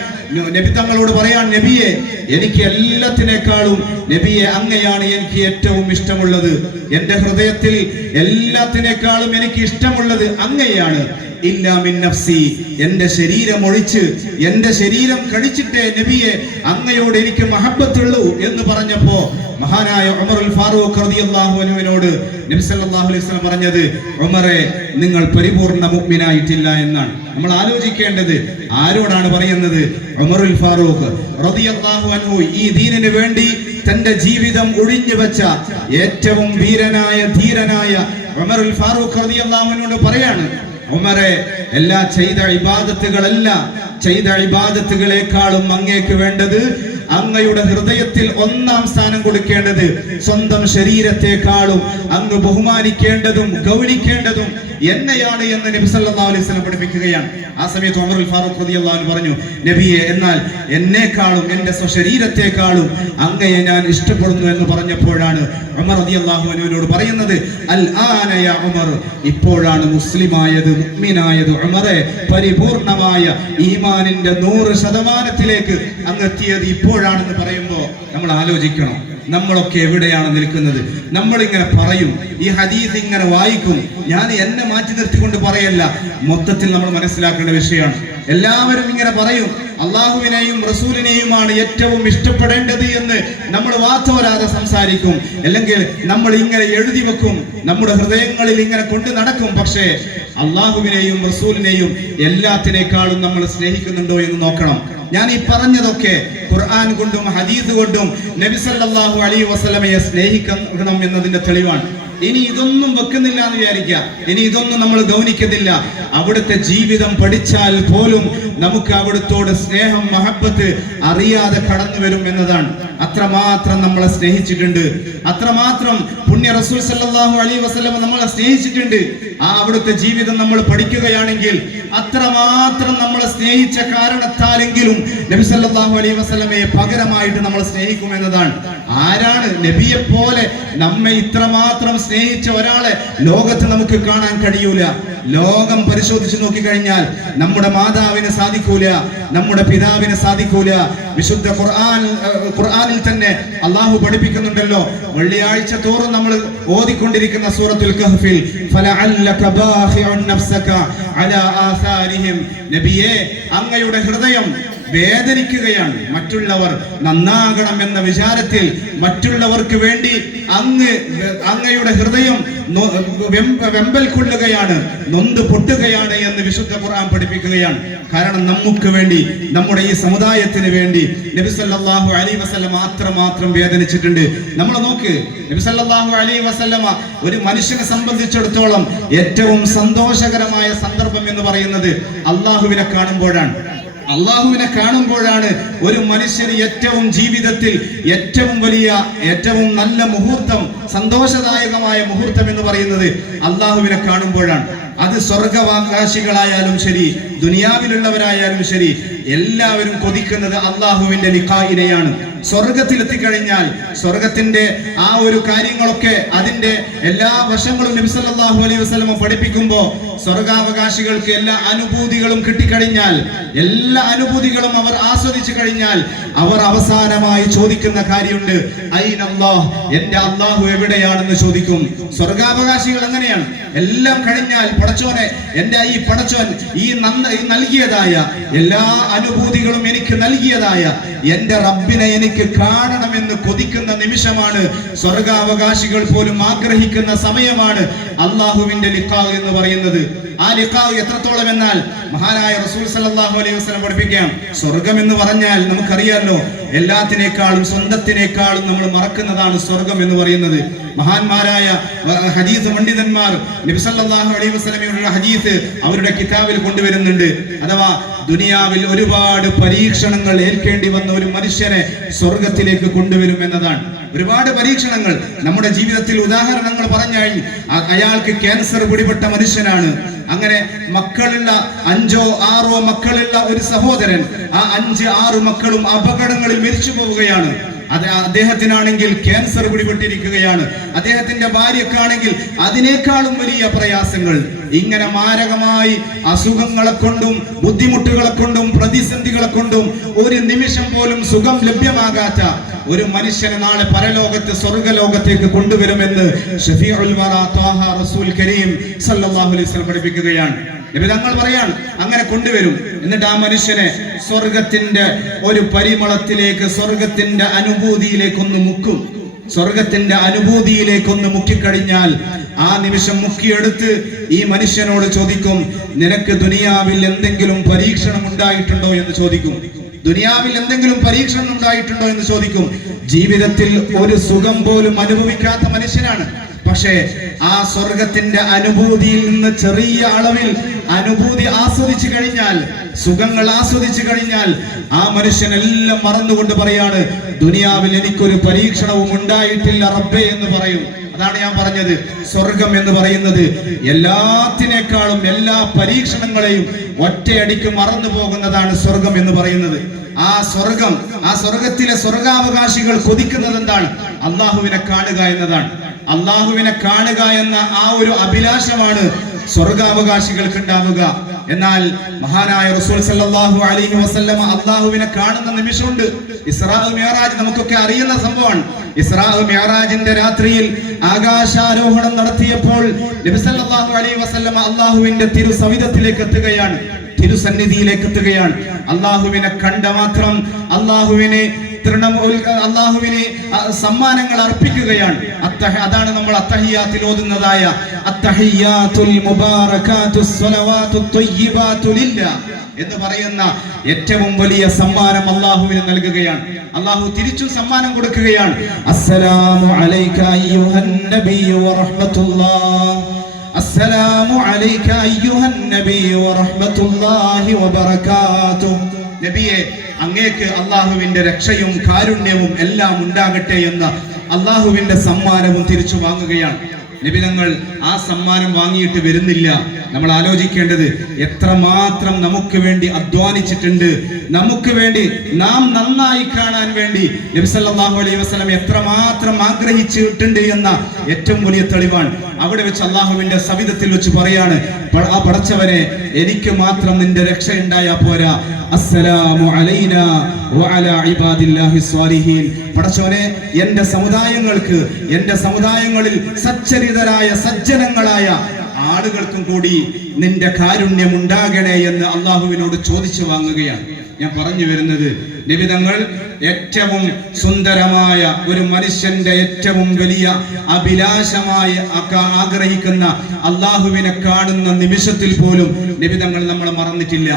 നബി തങ്ങളോട് പറയാൻ, നബിയെ എനിക്ക് എല്ലാത്തിനേക്കാളും നബിയെ അങ്ങയാണ് എനിക്ക് ഏറ്റവും ഇഷ്ടമുള്ളത്. എന്റെ ഹൃദയത്തിൽ എല്ലാത്തിനേക്കാളും എനിക്ക് ഇഷ്ടമുള്ളത് അങ്ങയാണ്. ഇല്ലാ മിൻ നഫ്സി, എന്റെ ശരീരം ഒഴിച്ച്, എന്റെ ശരീരം കഴിച്ചിട്ടേ നബിയെ അങ്ങയോട് എനിക്ക് മഹബ്ബത്തുള്ളൂ എന്ന് പറഞ്ഞപ്പോ മഹാനായ ഉമറുൽ ഫാറൂഖ് റളിയല്ലാഹു അൻഹുവിനോട് നബി സല്ലല്ലാഹു അലൈഹി വസല്ലം പറഞ്ഞത്, ഉമറേ നിങ്ങൾ പരിപൂർണ്ണ മുഅ്മിനായിട്ടില്ല എന്നാണ്. നമ്മൾ ആലോചിക്കേണ്ടത് ആരോടാണ് പറയുന്നത്? ഉമറുൽ ഫാറൂഖ് റളിയല്ലാഹു അൻഹു ഈ ദീനിന് വേണ്ടി തന്റെ ജീവിതം ഒഴിഞ്ഞു വെച്ച ഏറ്റവും വീരനായ ധീരനായ ഉമറുൽ ഫാറൂഖ് റളിയല്ലാഹു അൻഹുവിനോട് പറയാണ്, ഉമറെ എല്ലാ ചെയ്ത ഇബാദത്തുകളെക്കാളും അങ്ങേക്ക് വേണ്ടത്, അങ്ങയുടെ ഹൃദയത്തിൽ ഒന്നാം സ്ഥാനം കൊടുക്കേണ്ടത്, സ്വന്തം ശരീരത്തെക്കാളും അങ്ങ് ബഹുമാനിക്കേണ്ടതും ഗൗനിക്കേണ്ടതും എന്നെയാണ് എന്ന് നബി സല്ലല്ലാഹു അലൈഹി വസല്ലം പഠിപ്പിക്കുകയാണ്. ആ സമയത്ത് ഉമറുൽ ഫാറൂഖ് റളിയല്ലാഹു അൻഹു പറഞ്ഞു, നബിയെ എന്നാൽ എന്നെക്കാളും എന്റെ സ്വശരീരത്തെക്കാളും അങ്ങയെ ഞാൻ ഇഷ്ടപ്പെടുന്നു എന്ന് പറഞ്ഞപ്പോഴാണ് ഉമർ റളിയല്ലാഹു അൻഹുവിനോട് പറയുന്നത്, അൽ ആന യാ ഉമർ, ഇപ്പോഴാണ് മുസ്ലിമായത്, മുഅ്മിനായത് ഉമറെ, പരിപൂർണമായ ഈമാനിന്റെ 100% അങ്ങ് എത്തിയത് ഇപ്പോഴാണെന്ന് പറയുമ്പോൾ നമ്മൾ ആലോചിക്കണം, നമ്മളൊക്കെ എവിടെയാണ് നിൽക്കുന്നത്? നമ്മൾ ഇങ്ങനെ പറയും, ഈ ഹദീസ് ഇങ്ങനെ വായിക്കും. ഞാൻ എന്നെ മാറ്റി നിർത്തിക്കൊണ്ട് പറയല്ല, മൊത്തത്തിൽ നമ്മൾ മനസ്സിലാക്കേണ്ട വിഷയമാണ്. എല്ലാവരും ഇങ്ങനെ പറയും, അള്ളാഹുവിനെയും റസൂലിനെയുമാണ് ഏറ്റവും ഇഷ്ടപ്പെടേണ്ടത് എന്ന് നമ്മൾ വാത്തോരാതെ സംസാരിക്കും, അല്ലെങ്കിൽ നമ്മൾ ഇങ്ങനെ എഴുതി വെക്കും, നമ്മുടെ ഹൃദയങ്ങളിൽ ഇങ്ങനെ കൊണ്ട് നടക്കും. പക്ഷേ അള്ളാഹുവിനെയും റസൂലിനെയും എല്ലാത്തിനേക്കാളും നമ്മൾ സ്നേഹിക്കുന്നുണ്ടോ എന്ന് നോക്കണം. ഞാൻ ഈ പറഞ്ഞതൊക്കെ ഖുർആൻ കൊണ്ടും ഹദീസ് കൊണ്ടും നബി സല്ലല്ലാഹു അലൈഹി വസല്ലമയെ സ്നേഹിക്കണം എന്നതിന്റെ തെളിവാണ്. ഇനി ഇതൊന്നും വെക്കുന്നില്ല എന്ന് വിചാരിക്കുക, ഇനി ഇതൊന്നും നമ്മൾ ഗൗനിക്കുന്നില്ല, അവിടുത്തെ ജീവിതം പഠിച്ചാൽ പോലും നമുക്ക് അവിടുത്തോട് സ്നേഹം മഹബ്ബത്ത് അറിയാതെ കടന്നു വരും എന്നതാണ്. അത്രമാത്രം നമ്മളെ സ്നേഹിച്ചിട്ടുണ്ട്, അത്രമാത്രം പുണ്യ റസൂൽ സല്ലല്ലാഹു അലൈഹി വസല്ലം നമ്മളെ സ്നേഹിച്ചിട്ടുണ്ട്. ആ അവിടുത്തെ ജീവിതം നമ്മൾ പഠിക്കുകയാണെങ്കിൽ അത്രമാത്രം നമ്മളെ സ്നേഹിച്ച കാരണത്താലെങ്കിലും നബി സല്ലല്ലാഹു അലൈഹി വസല്ലമയെ പകരമായിട്ട് നമ്മൾ സ്നേഹിക്കും എന്നതാണ്. ആരാണ് നബിയെ പോലെ നമ്മെ ഇത്രമാത്രം സ്നേഹിച്ച ഒരാളെ ലോകത്ത് നമുക്ക് കാണാൻ കഴിയൂല. ലോകം പരിശോധിച്ച് നോക്കിക്കഴിഞ്ഞാൽ നമ്മുടെ മാതാവിന് സാധിക്കൂല, നമ്മുടെ പിതാവിന് സാധിക്കൂല. വിശുദ്ധ ഖുർആനിൽ തന്നെ അള്ളാഹു പഠിപ്പിക്കുന്നുണ്ടല്ലോ, വെള്ളിയാഴ്ച തോറും നമ്മൾ ഓതിക്കൊണ്ടിരിക്കുന്ന സൂറത്തുൽ കഹ്ഫിൽ, ഫലഅല്ലക ബാഖിഉൻ നഫ്സക അലാ ആസാരിഹിം, നബിയേ അങ്ങയുടെ ഹൃദയം വേദനിക്കുകയാണ്, മറ്റുള്ളവർ നന്നാകണം എന്ന വിചാരത്തിൽ മറ്റുള്ളവർക്ക് വേണ്ടി അങ്ങയുടെ ഹൃദയം വെമ്പൽ കൊള്ളുകയാണ്, നൊന്ത് പൊട്ടുകയാണ് എന്ന് വിശുദ്ധ ഖുർആൻ പഠിപ്പിക്കുകയാണ്. കാരണം നമുക്ക് വേണ്ടി, നമ്മുടെ ഈ സമുദായത്തിന് വേണ്ടി നബി സല്ലല്ലാഹു അലൈഹി വസല്ലം മാത്രം വേദനിച്ചിട്ടുണ്ട്. നമ്മൾ നോക്ക്, നബി സല്ലല്ലാഹു അലൈഹി വസല്ലമ ഒരു മനുഷ്യനെ സംബന്ധിച്ചിടത്തോളം ഏറ്റവും സന്തോഷകരമായ സന്ദർഭം എന്ന് പറയുന്നത് അള്ളാഹുവിനെ കാണുമ്പോഴാണ്. അള്ളാഹുവിനെ കാണുമ്പോഴാണ് ഒരു മനുഷ്യന് ഏറ്റവും ജീവിതത്തിൽ ഏറ്റവും വലിയ, ഏറ്റവും നല്ല മുഹൂർത്തം, സന്തോഷദായകമായ മുഹൂർത്തം എന്ന് പറയുന്നത് അള്ളാഹുവിനെ കാണുമ്പോഴാണ്. അത് സ്വർഗവാസികളായാലും ശരി, ദുനിയാവിലുള്ളവരായാലും ശരി, എല്ലാവരും കൊതിക്കുന്നത് അള്ളാഹുവിന്റെ ലിഖാഇനെയാണ്. സ്വർഗത്തിൽ എത്തിക്കഴിഞ്ഞാൽ സ്വർഗത്തിന്റെ ആ ഒരു കാര്യങ്ങളൊക്കെ, അതിന്റെ എല്ലാ വശങ്ങളും നബി സല്ലല്ലാഹു അലൈഹി വസല്ലം പഠിപ്പിക്കുമ്പോൾ സ്വർഗാവകാശികൾക്ക് എല്ലാ അനുഭൂതികളും കിട്ടിക്കഴിഞ്ഞാൽ, എല്ലാ അനുഭൂതികളും അവർ ആസ്വദിച്ചു കഴിഞ്ഞാൽ അവർ അവസാനമായി ചോദിക്കുന്ന കാര്യമുണ്ട്, ഐനല്ലാഹ്, എന്റെ അള്ളാഹു എവിടെയാണെന്ന് ചോദിക്കും. സ്വർഗാവകാശികൾ അങ്ങനെയാണ്. എല്ലാം കഴിഞ്ഞാൽ, പടച്ചോനെ, എന്റെ ഈ പടച്ചോൻ ഈ നൽകിയതായ എല്ലാ അനുഭൂതികളും എനിക്ക് നൽകിയതായ എന്റെ റബ്ബിനെ എനിക്ക് കാണണമെന്ന് കൊതിക്കുന്ന നിമിഷമാണ്, സ്വർഗാവകാശികൾ പോലും ആഗ്രഹിക്കുന്ന സമയമാണ് അള്ളാഹുവിന്റെ ലിഖാ എന്ന് പറയുന്നത്. ആ ലിഖാ എത്രത്തോളം എന്നാൽ മഹാനായ റസൂൽ സല്ലല്ലാഹു അലൈഹി വസല്ലം പഠിപ്പിക്കാം, സ്വർഗം എന്ന് പറഞ്ഞാൽ നമുക്കറിയാലോ, എല്ലാത്തിനേക്കാളും സ്വന്തത്തിനേക്കാളും നമ്മൾ മറക്കുന്നതാണ് സ്വർഗം എന്ന് പറയുന്നത്. മഹാന്മാരായ ഹദീസ് പണ്ഡിതന്മാർ നബി സല്ലല്ലാഹു അലൈഹി വസല്ലമയുടെ ഹദീസ് അവരുടെ കിതാബിൽ കൊണ്ടുവരുന്നുണ്ട്. അഥവാ ദുനിയാവിൽ ഒരുപാട് പരീക്ഷണങ്ങൾ ഏൽക്കേണ്ടി വന്ന ഒരു മനുഷ്യനെ സ്വർഗത്തിലേക്ക് കൊണ്ടുവരും എന്നതാണ്. ഒരുപാട് പരീക്ഷണങ്ങൾ നമ്മുടെ ജീവിതത്തിൽ ഉദാഹരണങ്ങൾ പറഞ്ഞാൽ, അയാൾക്ക് ക്യാൻസർ പിടിപെട്ട മനുഷ്യനാണ്. അങ്ങനെ മക്കളുള്ള 5-6 മക്കളുള്ള ഒരു സഹോദരൻ, ആ 5-6 മക്കളും അപകടങ്ങളിൽ മരിച്ചു പോവുകയാണ്. അദ്ദേഹത്തിനാണെങ്കിൽ ക്യാൻസർ പിടിപെട്ടിരിക്കുകയാണ്. അദ്ദേഹത്തിന്റെ ഭാര്യക്കാണെങ്കിൽ അതിനേക്കാളും വലിയ പ്രയാസങ്ങൾ. ഇങ്ങനെ മാരകമായി അസുഖങ്ങളെ കൊണ്ടും ബുദ്ധിമുട്ടുകളെ കൊണ്ടും പ്രതിസന്ധികളെ കൊണ്ടും ഒരു നിമിഷം പോലും സുഖം ലഭ്യമാകാത്ത ഒരു മനുഷ്യനെ നാളെ പരലോകത്ത് സ്വർഗ്ഗലോകത്തേക്ക് കൊണ്ടുവരുമെന്ന് ഷഫീഉൽ വറ ത്വാഹ റസൂൽ കരീം സല്ലല്ലാഹു അലൈഹി വസല്ലം പഠിപ്പിക്കുകയാണ്. നബി തങ്ങൾ പറയാണ് അങ്ങനെ കൊണ്ടുവരും. എന്നിട്ട് ആ മനുഷ്യനെ സ്വർഗത്തിന്റെ ഒരു പരിമളത്തിലേക്ക്, സ്വർഗത്തിന്റെ അനുഭൂതിയിലേക്കൊന്ന് മുക്കും. സ്വർഗത്തിന്റെ അനുഭൂതിയിലേക്കൊന്ന് മുക്കിക്കഴിഞ്ഞാൽ ആ നിമിഷം മുക്കിയെടുത്ത് ഈ മനുഷ്യനോട് ചോദിക്കും, നിനക്ക് ദുനിയാവിൽ എന്തെങ്കിലും പരീക്ഷണം ഉണ്ടായിട്ടുണ്ടോ എന്ന് ചോദിക്കും. ദുനിയാവിൽ എന്തെങ്കിലും പരീക്ഷണം ഉണ്ടായിട്ടുണ്ടോ എന്ന് ചോദിക്കും. ജീവിതത്തിൽ ഒരു സുഖം പോലും അനുഭവിക്കാത്ത മനുഷ്യനാണ്. പക്ഷേ ആ സ്വർഗത്തിന്റെ അനുഭൂതിയിൽ നിന്ന് ചെറിയ അളവിൽ അനുഭൂതി ആസ്വദിച്ചു കഴിഞ്ഞാൽ, സുഖങ്ങൾ ആസ്വദിച്ചു കഴിഞ്ഞാൽ ആ മനുഷ്യനെല്ലാം മറന്നുകൊണ്ട് പറയാണ്, ദുനിയാവിൽ എനിക്കൊരു പരീക്ഷണവും ഉണ്ടായിട്ടില്ല റബ്ബേ എന്ന് പറയും. അതാണ് ഞാൻ പറഞ്ഞത്, സ്വർഗം എന്ന് പറയുന്നത് എല്ലാത്തിനേക്കാളും എല്ലാ പരീക്ഷണങ്ങളെയും ഒറ്റയടിക്ക് മറന്നു പോകുന്നതാണ് സ്വർഗം എന്ന് പറയുന്നത്. ആ സ്വർഗത്തിലെ സ്വർഗാവകാശികൾ കൊതിക്കുന്നത് എന്താണ്? അള്ളാഹുവിനെ കാണുക എന്നതാണ്. അള്ളാഹുവിനെ കാണുക എന്ന ആ ഒരു അഭിലാഷമാണ് സ്വർഗാവകാശികൾക്ക് ഉണ്ടാവുക. എന്നാൽ മഹാനായ റസൂൽ സല്ലല്ലാഹു അലൈഹി വസല്ലമ അള്ളാഹുവിനെ കാണുന്ന നിമിഷമുണ്ട്. ഇസ്രാ മിഅ്റാജ് നമുക്കൊക്കെ അറിയുന്ന സംഭവമാണ്. ഇസ്രാ മിഅ്റാജിന്റെ രാത്രിയിൽ ആകാശാരോഹണം നടത്തിയപ്പോൾ നബി സല്ലല്ലാഹു അലൈഹി വസല്ലമ അള്ളാഹുവിന്റെ തിരുസവിധത്തിലേക്ക് എത്തുകയാണ്, തിരുസന്നിധിയിലേക്ക് എത്തുകയാണ്. അള്ളാഹുവിനെ കണ്ട മാത്രം അള്ളാഹുവിനെ സമ്മാനങ്ങൾ അർപ്പിക്കുകയാണ്. അതാണ് നമ്മൾ അത്തഹിയാത്തിൽ ഓതുന്നതായ അത്തഹിയാത്തുൽ മുബാറകാതുസ് സ്വലവാതുത് ത്വയ്യിബാതു ലില്ലാഹ് എന്ന് പറയുന്ന ഏറ്റവും വലിയ സമ്മാനം അള്ളാഹുവിന് നൽകുകയാണ്. അള്ളാഹു തിരിച്ചു സമ്മാനം കൊടുക്കുകയാണ്. അസ്സലാമു അലൈക അയ്യുഹൻ നബിയ്യു വറഹ്മത്തുള്ളാഹി, അസ്സലാമു അലൈക അയ്യുഹൻ നബിയ്യു വറഹ്മത്തുള്ളാഹി വബറകാതുഹു. നബിയെ, അങ്ങേക്ക് അള്ളാഹുവിന്റെ രക്ഷയും കാരുണ്യവും എല്ലാം ഉണ്ടാകട്ടെ എന്ന അള്ളാഹുവിന്റെ സമ്മാനവും തിരിച്ചു വാങ്ങുകയാണ്. നബി തങ്ങൾ ആ സമ്മാനം വാങ്ങിയിട്ട് വരുന്നില്ല. നമ്മൾ ആലോചിക്കേണ്ടത് എത്രമാത്രം നമുക്ക് വേണ്ടി അധ്വാനിച്ചിട്ടുണ്ട്, നമുക്ക് വേണ്ടി നാം നന്നായി കാണാൻ വേണ്ടി നബി സല്ലല്ലാഹു അലൈഹി വസല്ലം എത്രമാത്രം ആഗ്രഹിച്ചിട്ടുണ്ട് എന്ന ഏറ്റവും വലിയ തെളിവാണ്. അവിടെ വെച്ച് അള്ളാഹുവിന്റെ സവിധത്തിൽ വെച്ച് പറയാണ്, ആ പടച്ചവനെ, എനിക്ക് മാത്രം നിന്റെ രക്ഷ ഉണ്ടായാ പോരാ, അസ്സലാമു അലൈനാ വഅലാ ഇബാദില്ലാഹി സ്വാലിഹീൻ. പടച്ചവനെ, എന്റെ സമുദായങ്ങൾക്ക്, എന്റെ സമുദായങ്ങളിൽ സച്ചരിതരായ സജ്ജനങ്ങളായ ആളുകൾക്കും കൂടി നിന്റെ കാരുണ്യം ഉണ്ടാകണേ എന്ന് അള്ളാഹുവിനോട് ചോദിച്ചു വാങ്ങുകയാണ്. ഞാൻ പറഞ്ഞു വരുന്നത്, നബി തങ്ങൾ ഏറ്റവും സുന്ദരമായ ഒരു മനുഷ്യന്റെ ഏറ്റവും വലിയ അഭിലാഷമായി ആഗ്രഹിക്കുന്ന അള്ളാഹുവിനെ കാണുന്ന നിമിഷത്തിൽ പോലും നബി തങ്ങൾ നമ്മളെ മറന്നിട്ടില്ല.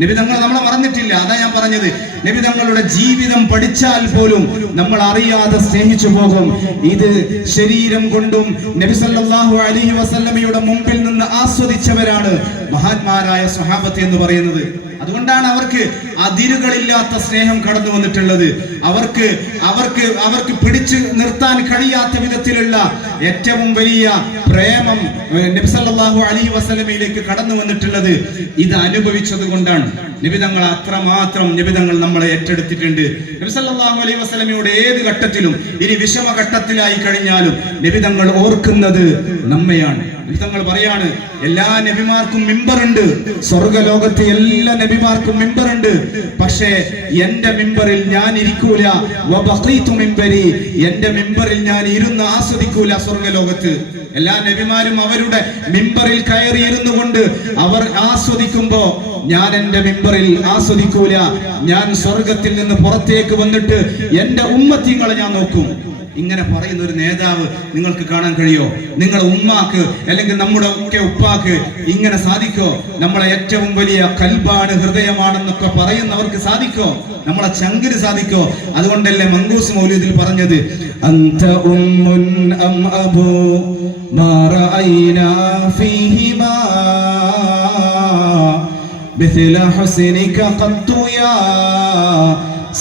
നബി തങ്ങൾ നമ്മളെ മറന്നിട്ടില്ല. അതാ ഞാൻ പറഞ്ഞത്, നബി തങ്ങളുടെ ജീവിതം പഠിച്ചാൽ പോലും നമ്മൾ അറിയാതെ സ്നേഹിച്ചു പോകും. ഇത് ശരീരം കൊണ്ടും നബി സല്ലല്ലാഹു അലൈഹി വസല്ലമയുടെ മുമ്പിൽ നിന്ന് ആസ്വദിച്ചവരാണ് മഹാന്മാരായ സ്വഹാബത്ത് എന്ന് പറയുന്നത്. അതുകൊണ്ടാണ് അവർക്ക് അതിരുകളില്ലാത്ത സ്നേഹം കടന്നു വന്നിട്ടുള്ളത്. അവർക്ക് പിടിച്ചു നിർത്താൻ കഴിയാത്ത വിധത്തിലുള്ള ഏറ്റവും വലിയ പ്രേമം നബി സല്ലല്ലാഹു അലൈഹി വസല്ലമയിലേക്ക് കടന്നു വന്നിട്ടുള്ളത് ഇത് അനുഭവിച്ചത് കൊണ്ടാണ്. നബിതങ്ങൾ അത്രമാത്രം നബിതങ്ങൾ നമ്മളെ ഏറ്റെടുത്തിട്ടുണ്ട്. നബി സല്ലല്ലാഹു അലൈഹി വസല്ലമയുടെ ഏത് ഘട്ടത്തിലും, ഇനി വിഷമഘട്ടത്തിലായി കഴിഞ്ഞാലും നബിതങ്ങൾ ഓർക്കുന്നത് നമ്മയാണ്. നബിതങ്ങൾ പറയാണ്, എല്ലാ നബിമാർക്കും മിമ്പറുണ്ട്, സ്വർഗലോകത്തെ എല്ലാ നബിമാർക്കും മിമ്പറുണ്ട്. പക്ഷേ എന്റെ മിമ്പറിൽ ഞാൻ ഇരിക്കൂല, വബഖീതു മിമ്പരി, എന്റെ മിമ്പറിൽ ഞാൻ ഇരുന്ന് ആസ്വദിക്കൂല സ്വർഗലോകത്ത്. എല്ലാ നബിമാരും അവരുടെ മിമ്പറിൽ കയറി ഇരുന്നു കൊണ്ട് അവർ ആസ്വദിക്കുമ്പോ ഞാൻ എന്റെ മിമ്പറിൽ ആസ്വദിക്കൂല. ഞാൻ സ്വർഗത്തിൽ നിന്ന് പുറത്തേക്ക് വന്നിട്ട് എന്റെ ഉമ്മത്തിങ്ങളെ ഞാൻ നോക്കും. ഇങ്ങനെ പറയുന്ന ഒരു നേതാവ് നിങ്ങൾക്ക് കാണാൻ കഴിയോ? നിങ്ങളുടെ ഉമ്മാക്ക് അല്ലെങ്കിൽ നമ്മുടെ ഒക്കെ ഉപ്പാക്ക് ഇങ്ങനെ സാധിക്കോ? നമ്മളെ ഏറ്റവും വലിയ കൽബാണ്, ഹൃദയമാണെന്നൊക്കെ പറയുന്നവർക്ക് സാധിക്കോ? നമ്മളെ ചങ്കിന് സാധിക്കോ? അതുകൊണ്ടല്ലേ മങ്കൂസ് മൗലൂദിൽ പറഞ്ഞത്, അന്ത ഉമ്മുൻ അം അബൂ മാ റഅയ്നാ ഫീഹിമാ مثل حسنك قط يا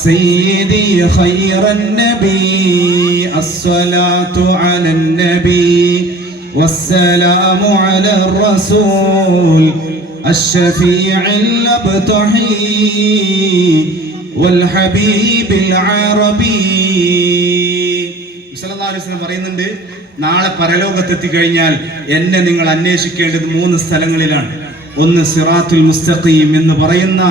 سيدي خير النبي الصلاة على النبي والسلام على الرسول الشفيع الأبطحي والحبيب العربي. സല്ലല്ലാഹു അലൈഹി വസല്ലം പറയുന്നുണ്ട്, നാളെ പരലോകത്തെത്തി കഴിഞ്ഞാൽ എന്നെ നിങ്ങൾ അന്വേഷിക്കേണ്ടത് 3 സ്ഥലങ്ങളിലാണ്. ഒന്ന് സിറാത്തുൽ മുസ്തഖീം എന്ന് പറയുന്ന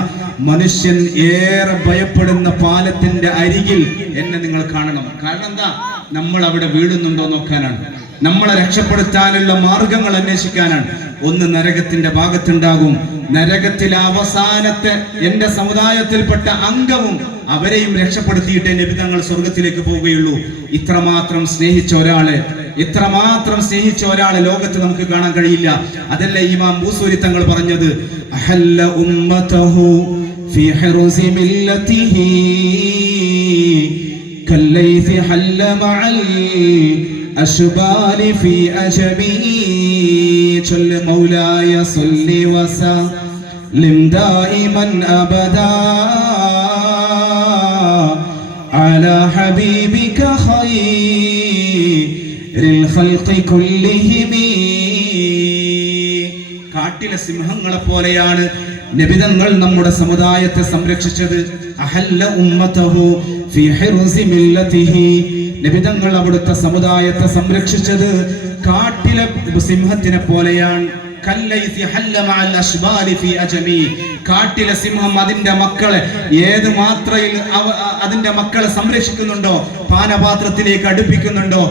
മനുഷ്യൻ ഏറെ ഭയപ്പെടുന്ന പാലത്തിന്റെ അരികിൽ എന്നെ നിങ്ങൾ കാണണം. കാരണം എന്താ? നമ്മൾ അവിടെ വീഴുന്നുണ്ടോ നോക്കാനാണ്, നമ്മളെ രക്ഷപ്പെടുത്താനുള്ള മാർഗങ്ങൾ അന്വേഷിക്കാനാണ്. ഒന്ന് നരകത്തിന്റെ ഭാഗത്തുണ്ടാകും. നരകത്തിലെ അവസാനത്തെ എന്റെ സമുദായത്തിൽപ്പെട്ട അംഗവും അവരെയും രക്ഷപ്പെടുത്തിയിട്ടേ നബി തങ്ങൾ സ്വർഗത്തിലേക്ക് പോവുകയുള്ളൂ. ഇത്രമാത്രം സ്നേഹിച്ച ഒരാളെ ലോകത്ത് നമുക്ക് കാണാൻ കഴിയില്ല. അതല്ലേ ഇമാം ബൂസൂരി തങ്ങൾ പറഞ്ഞത്, അഹല്ല ഉമ്മതഹു ഫീ ഹിർസി മില്ലതിഹി കല്ലൈസി ഹല്ല മഅൽ അശ്ബാലി ഫീ അജബി ചൊല്ല മൗലായ സല്ലി വസല്ലിം ദായിമൻ അബദാ അലാ ഹബീബിക ഖൈറിൽ ഖൽഖി കുല്ലിഹിം. കാട്ടിലെ സിംഹങ്ങളെ പോലെയാണ് നബിതങ്ങൾ നമ്മുടെ സമുദായത്തെ സംരക്ഷിച്ചത്. അഹല്ല ഉമ്മതഹു ഫീ ഹിർസി മില്ലതിഹി. നബിതങ്ങൾ അവിടുത്തെ സമുദായത്തെ സംരക്ഷിച്ചത് കാട്ടിലെ സിംഹത്തിനെ പോലെയാണ്. കാട്ടിലെ സിംഹം അതിന്റെ മക്കളെ ഏത് മാത്രയിൽ അതിന്റെ മക്കളെ സംരക്ഷിക്കുന്നുണ്ടോ, പാനപാത്രത്തിലേക്ക് അടുപ്പിക്കുന്നുണ്ടോ,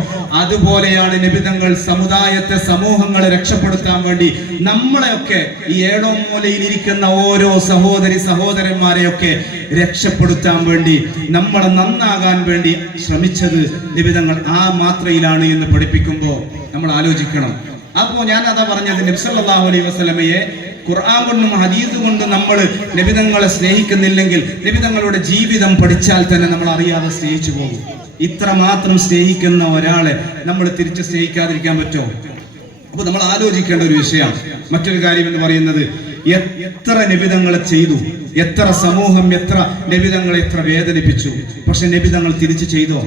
അതുപോലെയാണ് നബിതങ്ങൾ സമുദായത്തെ സമൂഹങ്ങളെ രക്ഷപ്പെടുത്താൻ വേണ്ടി നമ്മളെയൊക്കെ ഈ ഏഴോ മൂലയിൽ ഇരിക്കുന്ന ഓരോ സഹോദരന്മാരെയൊക്കെ രക്ഷപ്പെടുത്താൻ വേണ്ടി, നമ്മളെ നന്നാകാൻ വേണ്ടി ശ്രമിച്ചത് നബിതങ്ങൾ ആ മാത്രയിലാണ് എന്ന് പഠിപ്പിക്കുമ്പോൾ നമ്മൾ ആലോചിക്കണം. അപ്പോ ഞാൻ അതാ പറഞ്ഞത്, നബി സല്ലല്ലാഹു അലൈഹി വസല്ലമയെ ഖുർആൻ കൊണ്ടും ഹദീസ് കൊണ്ടും നമ്മൾ നബിതങ്ങളെ സ്നേഹിക്കുന്നില്ലെങ്കിൽ നബിതങ്ങളുടെ ജീവിതം പഠിച്ചാൽ തന്നെ നമ്മൾ അറിയാതെ സ്നേഹിച്ചു പോകും. ഇത്രമാത്രം സ്നേഹിക്കുന്ന ഒരാളെ നമ്മൾ തിരിച്ച് സ്നേഹിക്കാതിരിക്കാൻ പറ്റുമോ? അപ്പൊ നമ്മൾ ആലോചിക്കേണ്ട ഒരു വിഷയമാണ്. മറ്റൊരു കാര്യം എന്ന് പറയുന്നത്, എത്ര നബിതങ്ങളെ ചെയ്തു, എത്ര സമൂഹം, എത്ര നബിതങ്ങളെ എത്ര വേദനിപ്പിച്ചു. പക്ഷെ നബിതങ്ങൾ തിരിച്ചു ചെയ്തോ?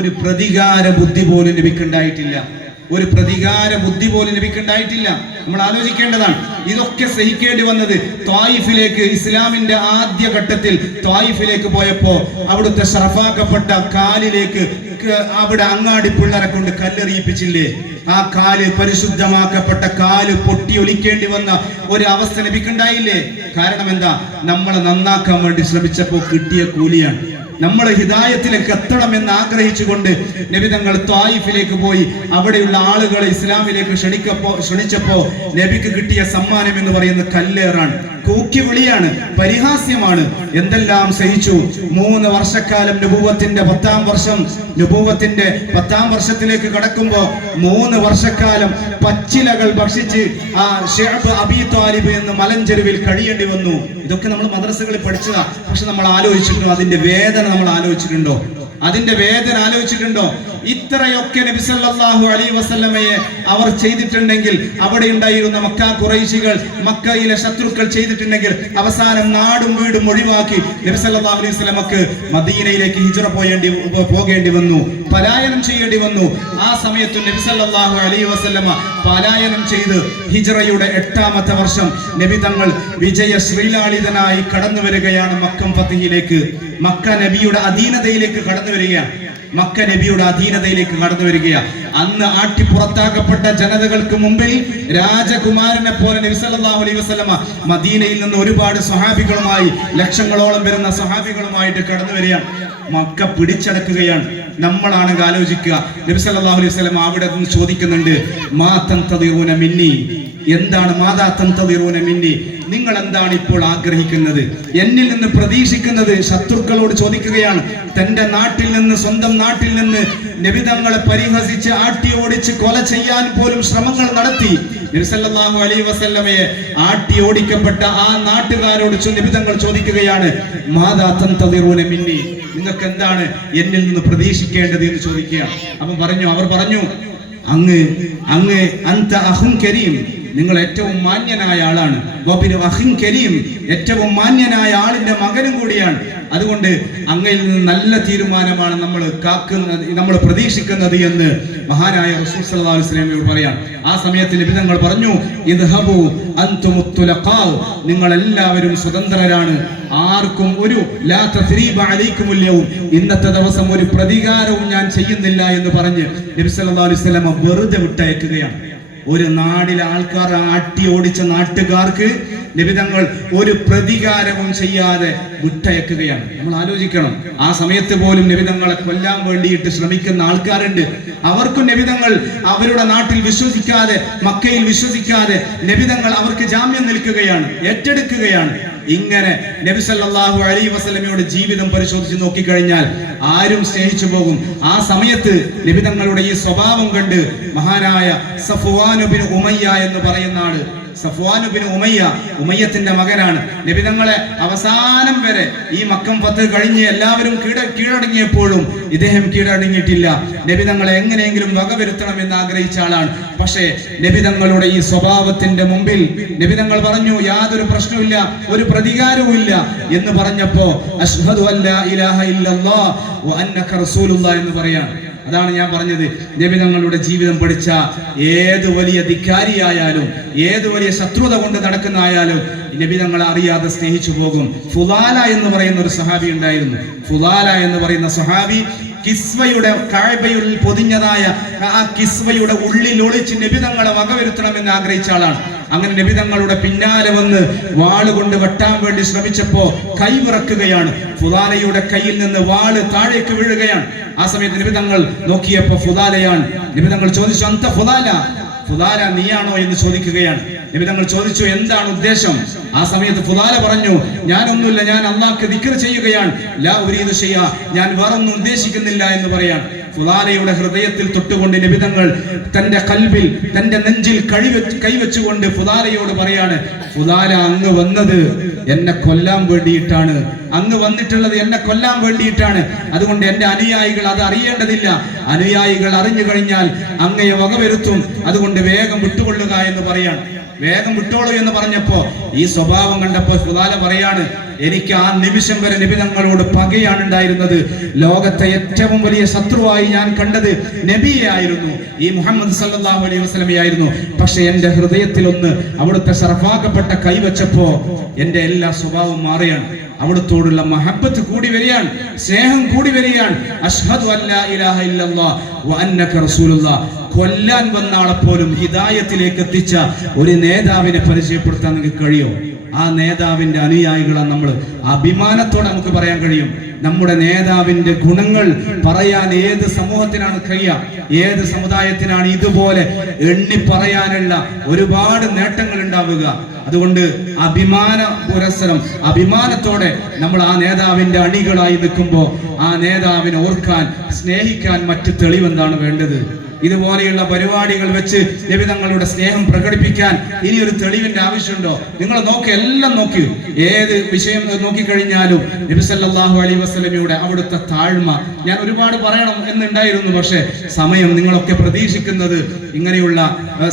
ഒരു പ്രതികാര ബുദ്ധി പോലും നബിക്കുണ്ടായിട്ടില്ല. ലഭിക്കുന്നുണ്ടായിട്ടില്ല. നമ്മൾ ആലോചിക്കേണ്ടതാണ്. ഇതൊക്കെ സഹിക്കേണ്ടി വന്നത് ത്വായിഫിലേക്ക്, ഇസ്ലാമിന്റെ ആദ്യ ഘട്ടത്തിൽ ത്വായിഫിലേക്ക് പോയപ്പോ അവിടുത്തെ ഷറഫാക്കപ്പെട്ട കാലിലേക്ക് അവിടെ അങ്ങാടി പിള്ളേരെ കൊണ്ട് കല്ലെറിയിപ്പിച്ചില്ലേ? ആ കാല്, പരിശുദ്ധമാക്കപ്പെട്ട കാല് പൊട്ടി ഒലിക്കേണ്ടി വന്ന ഒരു അവസ്ഥ ലഭിക്കുന്നുണ്ടായില്ലേ? കാരണം എന്താ? നമ്മളെ നന്നാക്കാൻ വേണ്ടി ശ്രമിച്ചപ്പോ കിട്ടിയ കൂലിയാണ്. നമ്മൾ ഹിദായത്തിലേക്ക് എത്തണമെന്ന് ആഗ്രഹിച്ചുകൊണ്ട് നബിതങ്ങൾ ത്വായിഫിലേക്ക് പോയി അവിടെയുള്ള ആളുകളെ ഇസ്ലാമിലേക്ക് ക്ഷണിച്ചപ്പോ നബിക്ക് കിട്ടിയ സമ്മാനം എന്ന് പറയുന്നത് കല്ലേറാണ്, കൂക്കി വിളിയാണ്, പരിഹാസ്യമാണ്. എന്തെല്ലാം സഹിച്ചു. 3 വർഷക്കാലം നുബുവത്തിന്റെ 10ാം വർഷം, നുബുവത്തിന്റെ 10ാം വർഷത്തിലേക്ക് കടക്കുമ്പോ 3 വർഷക്കാലം പച്ചിലകൾ ഭക്ഷിച്ച് ആ ഷുഅബ് അബീ ത്വാലിബ് എന്ന മലഞ്ചെരുവിൽ കഴിയേണ്ടി വന്നു. ഇതൊക്കെ നമ്മൾ മദ്രസകളിൽ പഠിച്ചതാ. പക്ഷെ നമ്മൾ ആലോചിച്ചിട്ടുണ്ടോ? അതിന്റെ വേദന നമ്മൾ ആലോചിച്ചിട്ടുണ്ടോ? ഇത്രയൊക്കെ നബി സല്ലല്ലാഹു അലൈഹി വസല്ലമയെ അവർ ചെയ്തിട്ടുണ്ടെങ്കിൽ, അവിടെ ഉണ്ടായിരുന്ന മക്ക ഖുറൈശികൾ, മക്കയിലെ ശത്രുക്കൾ ചെയ്തിട്ടുണ്ടെങ്കിൽ, അവസാനം നാടും വീടും ഒഴിവാക്കി നബി സല്ലല്ലാഹു അലൈഹി വസല്ലമക്ക് മദീനയിലേക്ക് ഹിജ്റ പോകേണ്ടി വന്നു, പലായനം ചെയ്യേണ്ടി വന്നു. ആ സമയത്ത് നബി സല്ലല്ലാഹു അലൈഹി വസല്ലമ പലായനം ചെയ്ത് ഹിജ്റയുടെ 8ാമത്തെ വർഷം നബി തങ്ങൾ വിജയ ശ്രീലാളിതനായി കടന്നു വരികയാണ് മക്കം ഫതഹിലേക്ക്. മക്ക നബിയുടെ അധീനതയിലേക്ക് കടന്നു വരികയാണ്. അന്ന് ആട്ടിപ്പുറത്താക്കപ്പെട്ട ജനതകൾക്ക് മുമ്പിൽ രാജകുമാരനെ പോലെ നബി സല്ലല്ലാഹു അലൈഹി വസല്ലമ മദീനയിൽ നിന്ന് ഒരുപാട് സ്വഹാബികളുമായി, ലക്ഷങ്ങളോളം വരുന്ന സ്വഹാബികളുമായിട്ട് കടന്നു വരികയാണ്. മക്ക പിടിച്ചടക്കുകയാണ്. നമ്മളാണെങ്കിൽ ആലോചിക്കുക, നബി സല്ലല്ലാഹു അലൈഹി വസല്ലമ അവിടെ നിന്ന് ചോദിക്കുന്നുണ്ട്, മാ തൻതദിറൂന മിന്നി, എന്താണ് മാദാ തൻതദിറൂന മിന്നി, നിങ്ങൾ എന്താണ് ഇപ്പോൾ ആഗ്രഹിക്കുന്നത്, എന്നിൽ നിന്ന് പ്രതീക്ഷിക്കുന്നത്? ശത്രുക്കളോട് ചോദിക്കുകയാണ്. തന്റെ നാട്ടിൽ നിന്ന്, സ്വന്തം നാട്ടിൽ നിന്ന് നബിതങ്ങളെ പരിഹസിച്ച് ആട്ടി ഓടിച്ച് കൊല ചെയ്യാൻ പോലും ശ്രമങ്ങൾ നടത്തി നബി സല്ലല്ലാഹു അലൈഹി വസല്ലമയെ ആട്ടി ഓടിക്കപ്പെട്ട ആ നാട്ടുകാരോട് നബിതങ്ങൾ ചോദിക്കുകയാണ്, മാദാ തൻതദിറൂന മിന്നി, നിങ്ങൾക്ക് എന്താണ് എന്നിൽ നിന്ന് പ്രതീക്ഷിക്കേണ്ടത് എന്ന് ചോദിക്കുകയാണ്. അവർ പറഞ്ഞു, അങ്ങ് അന്ത അഖുൻ കരീം, നിങ്ങൾ ഏറ്റവും മാന്യനായ ആളാണ്. ഏറ്റവും മാന്യനായ ആളിന്റെ മകനും കൂടിയാണ്. അതുകൊണ്ട് അങ്ങയിൽ നിന്ന് നല്ല തീരുമാനമാണ് നമ്മൾ പ്രതീക്ഷിക്കുന്നത് എന്ന് മഹാനായ റസൂൽ സല്ലല്ലാഹു അലൈഹി വസല്ലമയോട് പറയാം. ആ സമയത്ത് നബി തങ്ങൾ പറഞ്ഞു, ഇദ്ഹബു അൻതുമുത് തുലഖാ, നിങ്ങൾ എല്ലാവരും സ്വതന്ത്രരാണ്, ആർക്കും ഒരു ലാ തസ്രീബ അലൈക്കുമുൽ യൗം, ഇന്നത്തെ ദിവസം ഒരു പ്രതികാരവും ഞാൻ ചെയ്യുന്നില്ല എന്ന് പറഞ്ഞ് നബി സല്ലല്ലാഹു അലൈഹി വസല്ലം വെറുതെ വിട്ടയക്കുകയാണ്. ഒരു നാടിലെ ആൾക്കാർ ആട്ടി ഓടിച്ച നാട്ടുകാർക്ക് നബി തങ്ങൾ ഒരു പ്രതികാരവും ചെയ്യാതെ വിട്ടയക്കുകയാണ്. നമ്മൾ ആലോചിക്കണം, ആ സമയത്ത് പോലും നബി തങ്ങളെ കൊല്ലാൻ വേണ്ടിയിട്ട് ശ്രമിക്കുന്ന ആൾക്കാരുണ്ട്. അവർക്കും നബി തങ്ങൾ അവരുടെ നാട്ടിൽ വിശ്വസിക്കാതെ, മക്കയിൽ വിശ്വസിക്കാതെ നബി തങ്ങൾ അവർക്ക് ജാമ്യം നിൽക്കുകയാണ്, ഏറ്റെടുക്കുകയാണ്. ഇങ്ങനെ നബി സല്ലല്ലാഹു അലൈഹി വസല്ലമയുടെ ജീവിതം പരിശോധിച്ച് നോക്കിക്കഴിഞ്ഞാൽ ആരും സ്നേഹിച്ചു പോകും. ആ സമയത്ത് നബി തങ്ങളുടെ ഈ സ്വഭാവം കണ്ട് മഹാനായ സഫ്വാൻ ഇബ്നു ഉമയ്യ എന്ന് പറയുന്ന ആള്, സഫ്വാൻ ഇബ്നു ഉമയ്യ ഉമയ്യത്തിന്റെ മകനാണ്. നബി തങ്ങളെ അവസാനം വരെ ഈ മക്കം ഫത്ത് കഴിഞ്ഞ് എല്ലാവരും കീഴടങ്ങിയപ്പോഴും ഇദ്ദേഹം കീഴടങ്ങിയിട്ടില്ല. നബി തങ്ങളെ എങ്ങനെയെങ്കിലും വകവരുത്തണം എന്ന് ആഗ്രഹിച്ച ആളാണ്. പക്ഷേ നബി തങ്ങളുടെ ഈ സ്വഭാവത്തിന്റെ മുമ്പിൽ നബി തങ്ങൾ പറഞ്ഞു, യാതൊരു പ്രശ്നവുമില്ല, ഒരു പ്രതികാരവും ഇല്ല എന്ന് പറഞ്ഞപ്പോ അഷ്ഹദു അല്ലാ ഇലാഹ ഇല്ലല്ലാഹ് വ അന്നക റസൂലുള്ളാഹ് എന്ന് പറയാണ്. അതാണ് ഞാൻ പറഞ്ഞത്, നബി തങ്ങളുടെ ജീവിതം പഠിച്ച ഏത് വലിയ ധിക്കാരിയായാലും, ഏത് വലിയ ശത്രുത കൊണ്ട് നടക്കുന്ന ആയാലും നബി തങ്ങളെ അറിയാതെ സ്നേഹിച്ചു പോകും. ഫുദാല എന്ന് പറയുന്ന ഒരു സഹാബി ഉണ്ടായിരുന്നു. ഫുദാല എന്ന് പറയുന്ന സഹാബി കിസ്വയുടെ കഅബയിൽ പൊതിഞ്ഞതായ ആ കിസ്വയുടെ ഉള്ളിൽ ഒളിച്ച് നബി തങ്ങളെ വകവരുത്തണമെന്ന് ആഗ്രഹിച്ച ആളാണ്. അങ്ങനെ നബി തങ്ങളുടെ പിന്നാലെ വന്ന് വാളുകൊണ്ട് വെട്ടാൻ വേണ്ടി ശ്രമിച്ചപ്പോ കൈവിറക്കുകയാണ്. ഫുദാലയുടെ കയ്യിൽ നിന്ന് വാള് താഴേക്ക് വീഴുകയാണ്. ആ സമയത്ത് നബി തങ്ങൾ നോക്കിയപ്പോ ഫുദാലയാണ്. നബി തങ്ങൾ ചോദിച്ചു, അന്ത ഫുദാല, ഫുദാല നീയാണോ എന്ന് ചോദിക്കുകയാണ്. നബി തങ്ങൾ ചോദിച്ചു, എന്താണ് ഉദ്ദേശം? ആ സമയത്ത് ഫുദാല പറഞ്ഞു, ഞാനൊന്നുമില്ല, ഞാൻ അല്ലാഹുവിനെ ദിക്ർ ചെയ്യുകയാണ്, ലാ ഉരീദു ശൈഅ, ഞാൻ വേറൊന്നും ഉദ്ദേശിക്കുന്നില്ല എന്ന് പറയാൻ. ഫുദാലയുടെ ഹൃദയത്തിൽ തൊട്ടുകൊണ്ട് നബി തങ്ങൾ തന്റെ കൽബിൽ, തന്റെ നെഞ്ചിൽ കൈവച്ചുകൊണ്ട് ഫുദാലയോട് പറയാണ്, ഫുദാല, അങ്ങ് വന്നത് എന്നെ കൊല്ലാൻ വേണ്ടിയിട്ടാണ്, അങ്ങ് വന്നിട്ടുള്ളത് എന്നെ കൊല്ലാൻ വേണ്ടിയിട്ടാണ്. അതുകൊണ്ട് എന്റെ അനുയായികൾ അത് അറിയേണ്ടതില്ല, അനുയായികൾ അറിഞ്ഞു കഴിഞ്ഞാൽ അങ്ങയെ വകവരുത്തും, അതുകൊണ്ട് വേഗം വിട്ടുകൊള്ളുക എന്ന് പറയാണ്. വേഗം വിട്ടോളൂ എന്ന് പറഞ്ഞപ്പോ ഈ സ്വഭാവം കണ്ടപ്പോ ഫുദാല പറയാണ്, എനിക്ക് ആ നിമിഷം വരെ നബി തങ്ങളോട് പകയാണ് ഉണ്ടായിരുന്നത്. ലോകത്തെ ഏറ്റവും വലിയ ശത്രുവായി ഞാൻ കണ്ടത് നബിയെ ആയിരുന്നു, ഈ മുഹമ്മദ് സല്ലല്ലാഹു അലൈഹി വസല്ലമയായിരുന്നു. പക്ഷെ എന്റെ ഹൃദയത്തിൽ ഒന്ന് അവിടുത്തെ ശറഫാക്കപ്പെട്ട കൈവച്ചപ്പോ എന്റെ എല്ലാ സ്വഭാവവും മാറിയാണ്. അവിടുത്തോടുള്ള മഹബ്ബത്ത് കൂടി വരികയാണ്, സ്നേഹം കൂടി വരികയാണ്. അഷ്ഹദു അല്ലാ ഇലാഹ ഇല്ലല്ലാഹ് വ അന്നക റസൂലുള്ളാഹ്. കൊല്ലാൻ വന്ന ആളെ പോലും ഹിദായത്തിലേക്ക് എത്തിച്ച ഒരു നേതാവിനെ പരിചയപ്പെടുത്താൻ നിങ്ങൾക്ക് കഴിയോ? ആ നേതാവിന്റെ അനുയായികളാണ് നമ്മൾ. അഭിമാനത്തോടെ നമുക്ക് പറയാൻ കഴിയും, നമ്മുടെ നേതാവിന്റെ ഗുണങ്ങൾ പറയാൻ ഏത് സമൂഹത്തിനാണ് കഴിയുക? ഏത് സമുദായത്തിനാണ് ഇതുപോലെ എണ്ണി പറയാനുള്ള ഒരുപാട് നേട്ടങ്ങൾ ഉണ്ടാവുക? അതുകൊണ്ട് അഭിമാന പുരസ്സരം, അഭിമാനത്തോടെ നമ്മൾ ആ നേതാവിന്റെ അണികളായി നിൽക്കുമ്പോൾ ആ നേതാവിനെ ഓർക്കാൻ, സ്നേഹിക്കാൻ മറ്റ് തെളിവെന്താണ് വേണ്ടത്? ഇതുപോലെയുള്ള പരിപാടികൾ വെച്ച് നബി തങ്ങളുടെ സ്നേഹം പ്രകടിപ്പിക്കാൻ ഇനി ഒരു തെളിവിന്റെ ആവശ്യമുണ്ടോ? നിങ്ങൾ എല്ലാം നോക്കി, ഏത് വിഷയം നോക്കിക്കഴിഞ്ഞാലും നബി സല്ലല്ലാഹു അലൈഹി വസല്ലമയുടെ അവിടുത്തെ താഴ്മ ഞാൻ ഒരുപാട് പറയണം എന്നുണ്ടായിരുന്നു. പക്ഷേ സമയം, നിങ്ങളൊക്കെ പ്രതീക്ഷിക്കുന്നത് ഇങ്ങനെയുള്ള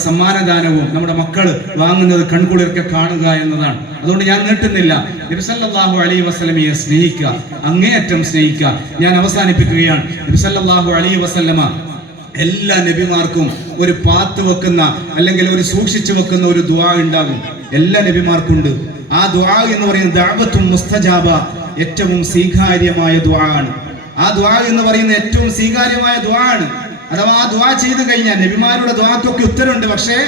സമ്മാനദാനവും നമ്മുടെ മക്കൾ വാങ്ങുന്നത് കൺകുളിർക്കെ കാണുക എന്നതാണ്. അതുകൊണ്ട് ഞാൻ നീട്ടുന്നില്ല. നബി സല്ലല്ലാഹു അലൈഹി വസല്ലമയെ സ്നേഹിക്കുക, അങ്ങേയറ്റം സ്നേഹിക്കുക. ഞാൻ അവസാനിപ്പിക്കുകയാണ്. നബി സല്ലല്ലാഹു അലൈഹി വസല്ലമ എല്ലാ നബിമാർക്കും ഒരു പാത്ത് വെക്കുന്ന, അല്ലെങ്കിൽ ഒരു സൂക്ഷിച്ചു വെക്കുന്ന ഒരു ദുആ ഉണ്ടാകും. എല്ലാ നബിമാർക്കും ഉണ്ട്. ആ ദുആ എന്ന് പറയുന്നത് ദഅവത്തുൻ മുസ്തജാബ, ഏറ്റവും സ്വീകാര്യമായ ദുആ ആണ്. ആ ദുആ എന്ന് പറയുന്നത് ഏറ്റവും സ്വീകാര്യമായ ദുആ ആണ്. അഥവാ ആ ദുആ ചെയ്തു കഴിഞ്ഞാൽ, നബിമാരുടെ ദുആക്കൊക്കെ ഉത്തരമുണ്ട്, പക്ഷേ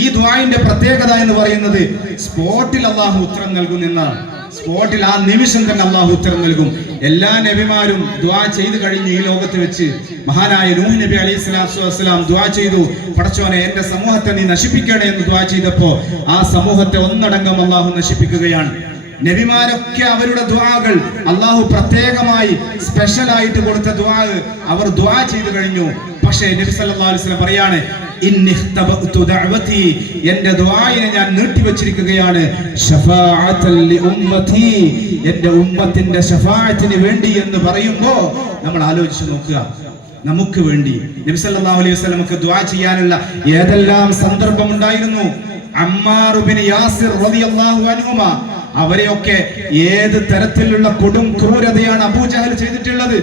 ഈ ദുആന്റെ പ്രത്യേകത എന്ന് പറയുന്നത് സ്പോട്ടിൽ അല്ലാഹു ഉത്തരം നൽകുന്നതാണ്. സ്പോട്ടിൽ, ആ നിമിഷം തന്നെ അല്ലാഹു ഉത്തരം നൽകും. എല്ലാ നബിമാരും ദുആ ചെയ്തു കഴിഞ്ഞ് ഈ ലോകത്ത് വെച്ച് മഹാനായ നൂഹ് നബി അലൈഹി സ്വലാത്തു വസ്സലാം ദുആ ചെയ്തു, പടച്ചോനെ എന്റെ സമൂഹത്തെ നീ നശിപ്പിക്കണേ എന്ന് ദുആ ചെയ്തപ്പോ ആ സമൂഹത്തെ ഒന്നടങ്കം അല്ലാഹു നശിപ്പിക്കുകയാണ്. നബിമാരൊക്കെ അവരുടെ ദുആകൾ അല്ലാഹു പ്രത്യേകമായി സ്പെഷ്യലായിട്ട് കൊടുത്ത ദുആ അവർ ദുആ ചെയ്തു കഴിഞ്ഞു. പക്ഷേ നബി സല്ലല്ലാഹു അലൈഹി വസല്ലം പറയാണ്, ഇന്നിഖ്തബഅതു ദഅവതി, എന്റെ ദുആയിനെ ഞാൻ നീട്ടിവെച്ചിരിക്കുകയാണ്, ശഫാഅത്തൻ ലി ഉമ്മതി, എന്റെ ഉമ്മത്തിന്റെ ശഫാഅത്തിന് വേണ്ടി എന്ന് പറയുമ്പോൾ നമ്മൾ ആലോചിച്ച് നോക്കുക. നമുക്ക് വേണ്ടി നബി സല്ലല്ലാഹു അലൈഹി വസല്ലമക്ക് ദുആ ചെയ്യാനുള്ള ഏതെല്ലാം സന്ദർഭം ഉണ്ടായിരുന്നു. അമ്മാർ ഇബ്നു യാസിർ റളിയല്ലാഹു അൻഹുമ, അവരെയൊക്കെ ഏത് തരത്തിലുള്ള കൊടും ക്രൂരതയാണ് അബൂജഹൽ ചെയ്തിട്ടുള്ളത്.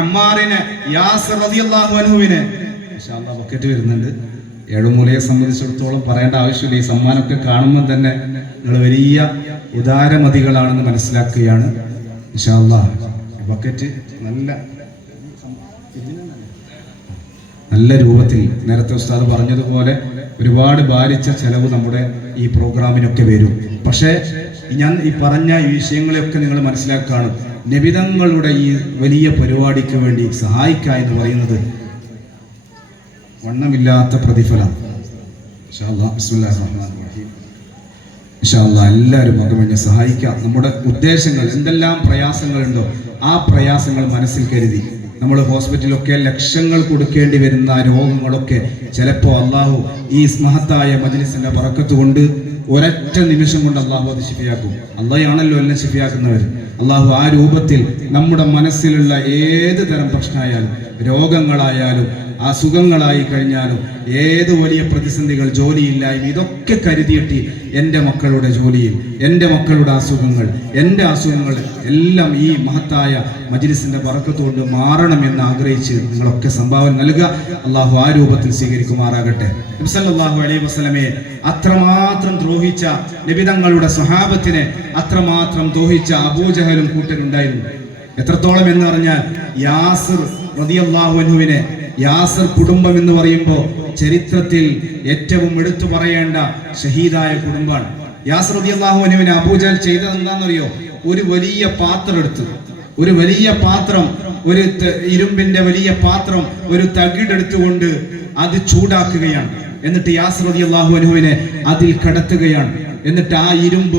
അമ്മാറിനെ, യാസിർ റളിയല്ലാഹു അൻഹുവിനെ, ഇൻഷാ അല്ലാഹ് ബക്കറ്റ് വരുന്നുണ്ട്. ഏഴുമൂലയെ സംബന്ധിച്ചിടത്തോളം പറയേണ്ട ആവശ്യമില്ല. ഈ സമ്മാനമൊക്കെ കാണുമ്പോൾ തന്നെ നിങ്ങൾ വലിയ ഉദാരമതികളാണെന്ന് മനസ്സിലാക്കുകയാണ്. ഇൻഷാ അല്ലാഹ് ബക്കറ്റ് നല്ല രൂപത്തിൽ നേരത്തെ ഉസ്താദ് പറഞ്ഞതുപോലെ ഒരുപാട് ഭാരിച്ച ചെലവ് നമ്മുടെ ഈ പ്രോഗ്രാമിനൊക്കെ വരും. പക്ഷേ ഞാൻ ഈ പറഞ്ഞ ഈ വിഷയങ്ങളെയൊക്കെ നിങ്ങൾ മനസ്സിലാക്കുകയാണ്. നബിതങ്ങളുടെ ഈ വലിയ പരിപാടിക്ക് വേണ്ടി സഹായിക്കുക എന്ന് പറയുന്നത് വണ്ണമില്ലാത്ത പ്രതിഫലം. ഇൻഷാ അല്ലാഹ് ബിസ്മില്ലാഹിർ റഹ്മാനിർ റഹീം. ഇൻഷാ അല്ലാഹ് എല്ലാവരും മകമഞ്ഞ് സഹായിക്കാം. നമ്മുടെ ഉദ്ദേശങ്ങൾ എന്തെല്ലാം പ്രയാസങ്ങളുണ്ടോ ആ പ്രയാസങ്ങൾ മനസ്സിൽ കരുതി നമ്മൾ ഹോസ്പിറ്റലൊക്കെ ലക്ഷങ്ങൾ കൊടുക്കേണ്ടി വരുന്ന രോഗങ്ങളൊക്കെ ചിലപ്പോൾ അള്ളാഹു ഈ മഹത്തായ മജ്‌ലിസിന്റെ ബറക്കത്ത് കൊണ്ട് ഒരൊറ്റ നിമിഷം കൊണ്ട് അള്ളാഹു അത് ശിഫയാക്കും. അള്ളാഹയാണല്ലോ എല്ലാം ശിഫയാക്കുന്നവർ. അള്ളാഹു ആ രൂപത്തിൽ നമ്മുടെ മനസ്സിലുള്ള ഏത് തരം പ്രശ്നമായാലും, രോഗങ്ങളായാലും, അസുഖങ്ങളായി കഴിഞ്ഞാലും, ഏത് വലിയ പ്രതിസന്ധികൾ, ജോലിയില്ലായ്മ, ഇതൊക്കെ കരുതിയിട്ട് എൻ്റെ മക്കളുടെ ജോലിയിൽ, എൻ്റെ മക്കളുടെ അസുഖങ്ങൾ, എൻ്റെ അസുഖങ്ങൾ എല്ലാം ഈ മഹത്തായ മജ്‌ലിസിന്റെ ബറക്കത്ത് കൊണ്ട് മാറണമെന്ന് ആഗ്രഹിച്ച് നിങ്ങളൊക്കെ സംഭാവന നൽകുക. അള്ളാഹു ആ രൂപത്തിൽ സ്വീകരിക്കുമാറാകട്ടെ. നബി സല്ലല്ലാഹു അലൈഹി വസല്ലമയെ അത്രമാത്രം ദ്രോഹിച്ച നബിതങ്ങളുടെ സ്വഹാബത്തിനെ അത്രമാത്രം ദ്രോഹിച്ച അബൂജഹലും കൂട്ടരുണ്ടായിരുന്നു. എത്രത്തോളം എന്ന് പറഞ്ഞാൽ യാസിർ റളിയല്ലാഹു അൻഹുവിനെ, യാസിർ കുടുംബം എന്ന് പറയുമ്പോൾ ചരിത്രത്തിൽ ഏറ്റവും എടുത്തു പറയേണ്ട ഷഹീദായ കുടുംബമാണ്. യാസിർ റളിയല്ലാഹു അൻഹുവിനെ അബൂജഹൽ ചെയ്തത് എന്താണെന്നറിയോ? ഒരു വലിയ പാത്രം എടുത്തു, ഒരു വലിയ പാത്രം, ഒരു ഇരുമ്പിന്റെ വലിയ പാത്രം, ഒരു തകിടെടുത്തുകൊണ്ട് അത് ചൂടാക്കുകയാണ്. എന്നിട്ട് യാസിർ റളിയല്ലാഹു അൻഹുവിനെ അതിൽ കടത്തുകയാണ്. എന്നിട്ട് ആ ഇരുമ്പ്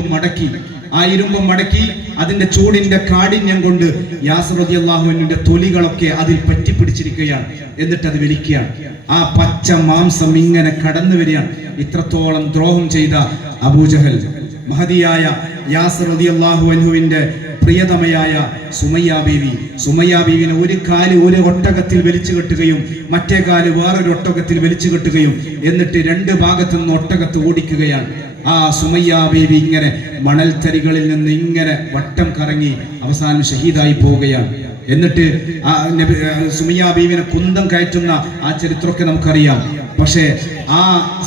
മടക്കി അതിന്റെ ചൂടിന്റെ കാഠിന്യം കൊണ്ട് യാസിർ റളിയല്ലാഹു അൻഹുവിന്റെ തൊലികളൊക്കെ അതിൽ പറ്റിപ്പിടിച്ചിരിക്കുകയാണ്. എന്നിട്ട് അത് വലിക്കുകയാണ്. ആ പച്ച മാംസം ഇങ്ങനെ കടന്നു വരികയാണ്. ഇത്രത്തോളം ദ്രോഹം ചെയ്ത അബൂജഹൽ മഹദിയായ യാസിർ റളിയല്ലാഹു അൻഹുവിന്റെ പ്രിയതമയായ സുമയ്യ ബീവിനെ ഒരു കാല് ഒരു ഒട്ടകത്തിൽ വലിച്ചു കെട്ടുകയും മറ്റേ കാല് വേറൊരു ഒട്ടകത്തിൽ വലിച്ചു കെട്ടുകയും എന്നിട്ട് രണ്ട് ഭാഗത്തു നിന്ന് ഒട്ടകത്ത് ഓടിക്കുകയാണ്. ആ സുമയ്യ ബീവി ഇങ്ങനെ മണൽത്തരികളിൽ നിന്ന് ഇങ്ങനെ വട്ടം കറങ്ങി അവസാനം ഷഹീദായി പോവുകയാണ്. എന്നിട്ട് ആ സുമയ്യ ബീവിനെ കുന്തം കയറ്റുന്ന ആ ചരിത്രമൊക്കെ നമുക്കറിയാം. പക്ഷേ ആ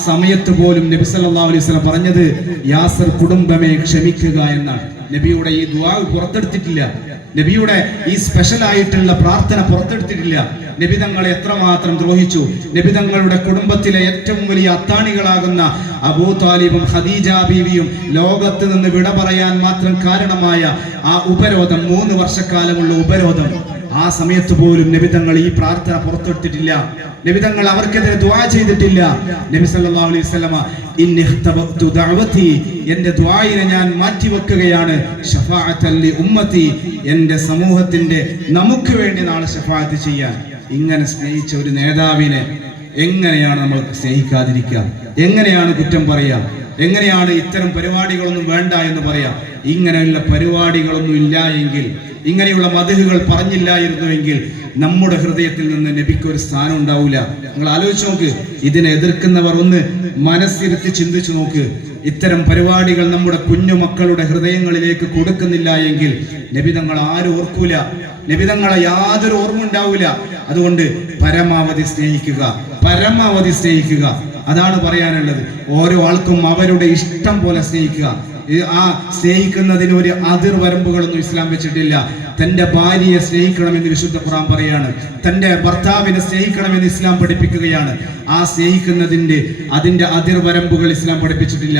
സമയത്ത് പോലും നബി സല്ലല്ലാഹു അലൈഹി വസല്ലം പറഞ്ഞത് യാസിർ കുടുംബമേ ക്ഷമിക്കുക എന്നാണ്. നബിയുടെ ഈ ദുആ പുറത്തെടുത്തിട്ടില്ല, നബിയുടെ ഈ സ്പെഷ്യൽ ആയിട്ടുള്ള പ്രാർത്ഥന പുറത്തെടുത്തിട്ടില്ല. നബി തങ്ങളെ എത്രമാത്രം ദ്രോഹിച്ചു. നബി തങ്ങളുടെ കുടുംബത്തിലെ ഏറ്റവും വലിയ അത്താണികളാകുന്ന അബൂ താലിബും ഖദീജ ബീവിയും ലോകത്ത് നിന്ന് വിട പറയാൻ മാത്രം കാരണമായ ആ ഉപരോധം, 3 വർഷക്കാലമുള്ള ഉപരോധം, ആ സമയത്ത് പോലും നബി തങ്ങൾ ഈ പ്രാർത്ഥന പുറത്തെടുത്തിട്ടില്ല. നബി തങ്ങൾ അവർക്കെതിരെ ദുആ ചെയ്തിട്ടില്ല. നബി സല്ലല്ലാഹു അലൈഹി വസല്ലമ ഇന്നിഖ്തബതു ദഅവതി, എൻ്റെ ദുആയിനെ ഞാൻ മാറ്റിവെക്കുകയാണ്, ശഫാഅത്തൻ ലി ഉമ്മത്തി, എൻ്റെ സമൂഹത്തിന്റെ നമുക്ക് വേണ്ടി നാളെ ശഫാഅത്ത് ചെയ്യാൻ. ഇങ്ങനെ സ്നേഹിച്ച ഒരു നേതാവിനെ എങ്ങനെയാണ് നമ്മൾ സ്നേഹിക്കാതിരിക്കുക? എങ്ങനെയാണ് കുറ്റം പറയാം? എങ്ങനെയാണ് ഇത്തരം പരിപാടികളൊന്നും വേണ്ട എന്ന് പറയാം? ഇങ്ങനെയുള്ള പരിപാടികളൊന്നും ഇല്ല എങ്കിൽ, ഇങ്ങനെയുള്ള മദ്ഹുകൾ പറഞ്ഞില്ലായിരുന്നുവെങ്കിൽ നമ്മുടെ ഹൃദയത്തിൽ നിന്ന് നബിക്ക് ഒരു സ്ഥാനം ഉണ്ടാവില്ല. നിങ്ങൾ ആലോചിച്ച് നോക്ക്. ഇതിനെ എതിർക്കുന്നവർ ഒന്ന് മനസ്സിരുത്തി ചിന്തിച്ചു നോക്ക്. ഇത്തരം പരിപാടികൾ നമ്മുടെ കുഞ്ഞു മക്കളുടെ ഹൃദയങ്ങളിലേക്ക് കൊടുക്കുന്നില്ല എങ്കിൽ നബി തങ്ങൾ ആരും ഓർക്കൂല, നബി തങ്ങളെ യാതൊരു ഓർമ്മ ഉണ്ടാവില്ല. അതുകൊണ്ട് പരമാവധി സ്നേഹിക്കുക, പരമാവധി സ്നേഹിക്കുക. അതാണ് പറയാനുള്ളത്. ഓരോ ആൾക്കും അവരുടെ ഇഷ്ടം പോലെ സ്നേഹിക്കുക. ആ സ്നേഹിക്കുന്നതിന് ഒരു അതിർവരമ്പുകളൊന്നും ഇസ്ലാം വെച്ചിട്ടില്ല. തന്റെ ഭാര്യയെ സ്നേഹിക്കണമെന്ന് വിശുദ്ധ ഖുർആൻ പറയാണ്. തന്റെ ഭർത്താവിനെ സ്നേഹിക്കണമെന്ന് ഇസ്ലാം പഠിപ്പിക്കുകയാണ്. ആ അതിന്റെ അതിർവരമ്പുകൾ ഇസ്ലാം പഠിപ്പിച്ചിട്ടില്ല.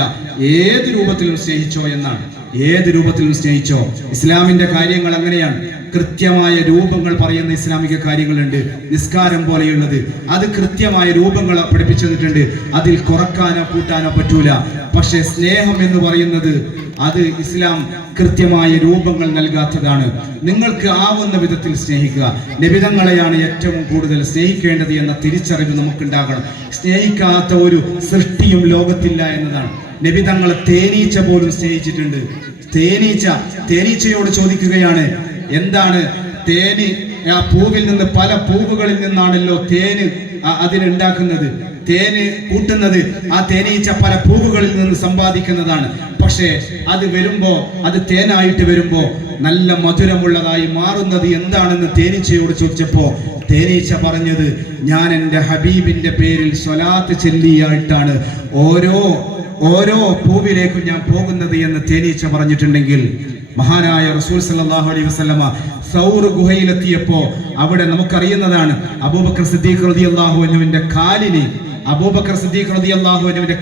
ഏത് രൂപത്തിലും സ്നേഹിച്ചോ എന്നാണ്. ഏത് രൂപത്തിലും സ്നേഹിച്ചോ. ഇസ്ലാമിന്റെ കാര്യങ്ങൾ അങ്ങനെയാണ്. കൃത്യമായ രൂപങ്ങൾ പറയുന്ന ഇസ്ലാമിക കാര്യങ്ങളുണ്ട്. നിസ്കാരം പോലെയുള്ളത് അത് കൃത്യമായ രൂപങ്ങൾ പഠിപ്പിച്ചു തന്നിട്ടുണ്ട്. അതിൽ കുറക്കാനോ കൂട്ടാനോ പറ്റൂല. പക്ഷെ സ്നേഹം എന്ന് പറയുന്നത് അത് ഇസ്ലാം കൃത്യമായ രൂപങ്ങൾ നൽകാത്തതാണ്. നിങ്ങൾക്ക് ആവുന്ന വിധത്തിൽ സ്നേഹിക്കുക. നബിതങ്ങളെയാണ് ഏറ്റവും കൂടുതൽ സ്നേഹിക്കേണ്ടത് എന്ന തിരിച്ചറിവ് നമുക്കുണ്ടാകണം. സ്നേഹിക്കാത്ത ഒരു സൃഷ്ടിയും ലോകത്തില്ല എന്നതാണ്. നബിതങ്ങളെ തേനീച്ച പോലും സ്നേഹിച്ചിട്ടുണ്ട്. തേനീച്ചയോട് ചോദിക്കുകയാണ്, എന്താണ് ആ പൂവിൽ നിന്ന് പല പൂവുകളിൽ നിന്നാണല്ലോ തേന് അതിനുണ്ടാക്കുന്നത്, തേന് കൂട്ടുന്നത്. ആ തേനീച്ച പല പൂവുകളിൽ നിന്ന് സമ്പാദിക്കുന്നതാണ്. പക്ഷേ അത് വരുമ്പോ, അത് തേനായിട്ട് വരുമ്പോ നല്ല മധുരമുള്ളതായി മാറുന്നത് എന്താണെന്ന് തേനീച്ചയോട് ചോദിച്ചപ്പോ തേനീച്ച പറഞ്ഞത്, ഞാൻ എൻ്റെ ഹബീബിന്റെ പേരിൽ സ്വലാത്ത് ചൊല്ലിയായിട്ടാണ് ഓരോ പൂവിലേക്കും ഞാൻ പോകുന്നത് എന്ന് തേനീച്ച പറഞ്ഞിട്ടുണ്ടെങ്കിൽ, മഹാനായ റസൂൽ സല്ലല്ലാഹു അലൈഹി വസല്ലമ സൗർ ഗുഹയിലെത്തിയപ്പോ അവിടെ നമുക്കറിയുന്നതാണ് അബൂബക്കർ സിദ്ദീഖ് റളിയല്ലാഹു അൻഹുവിന്റെ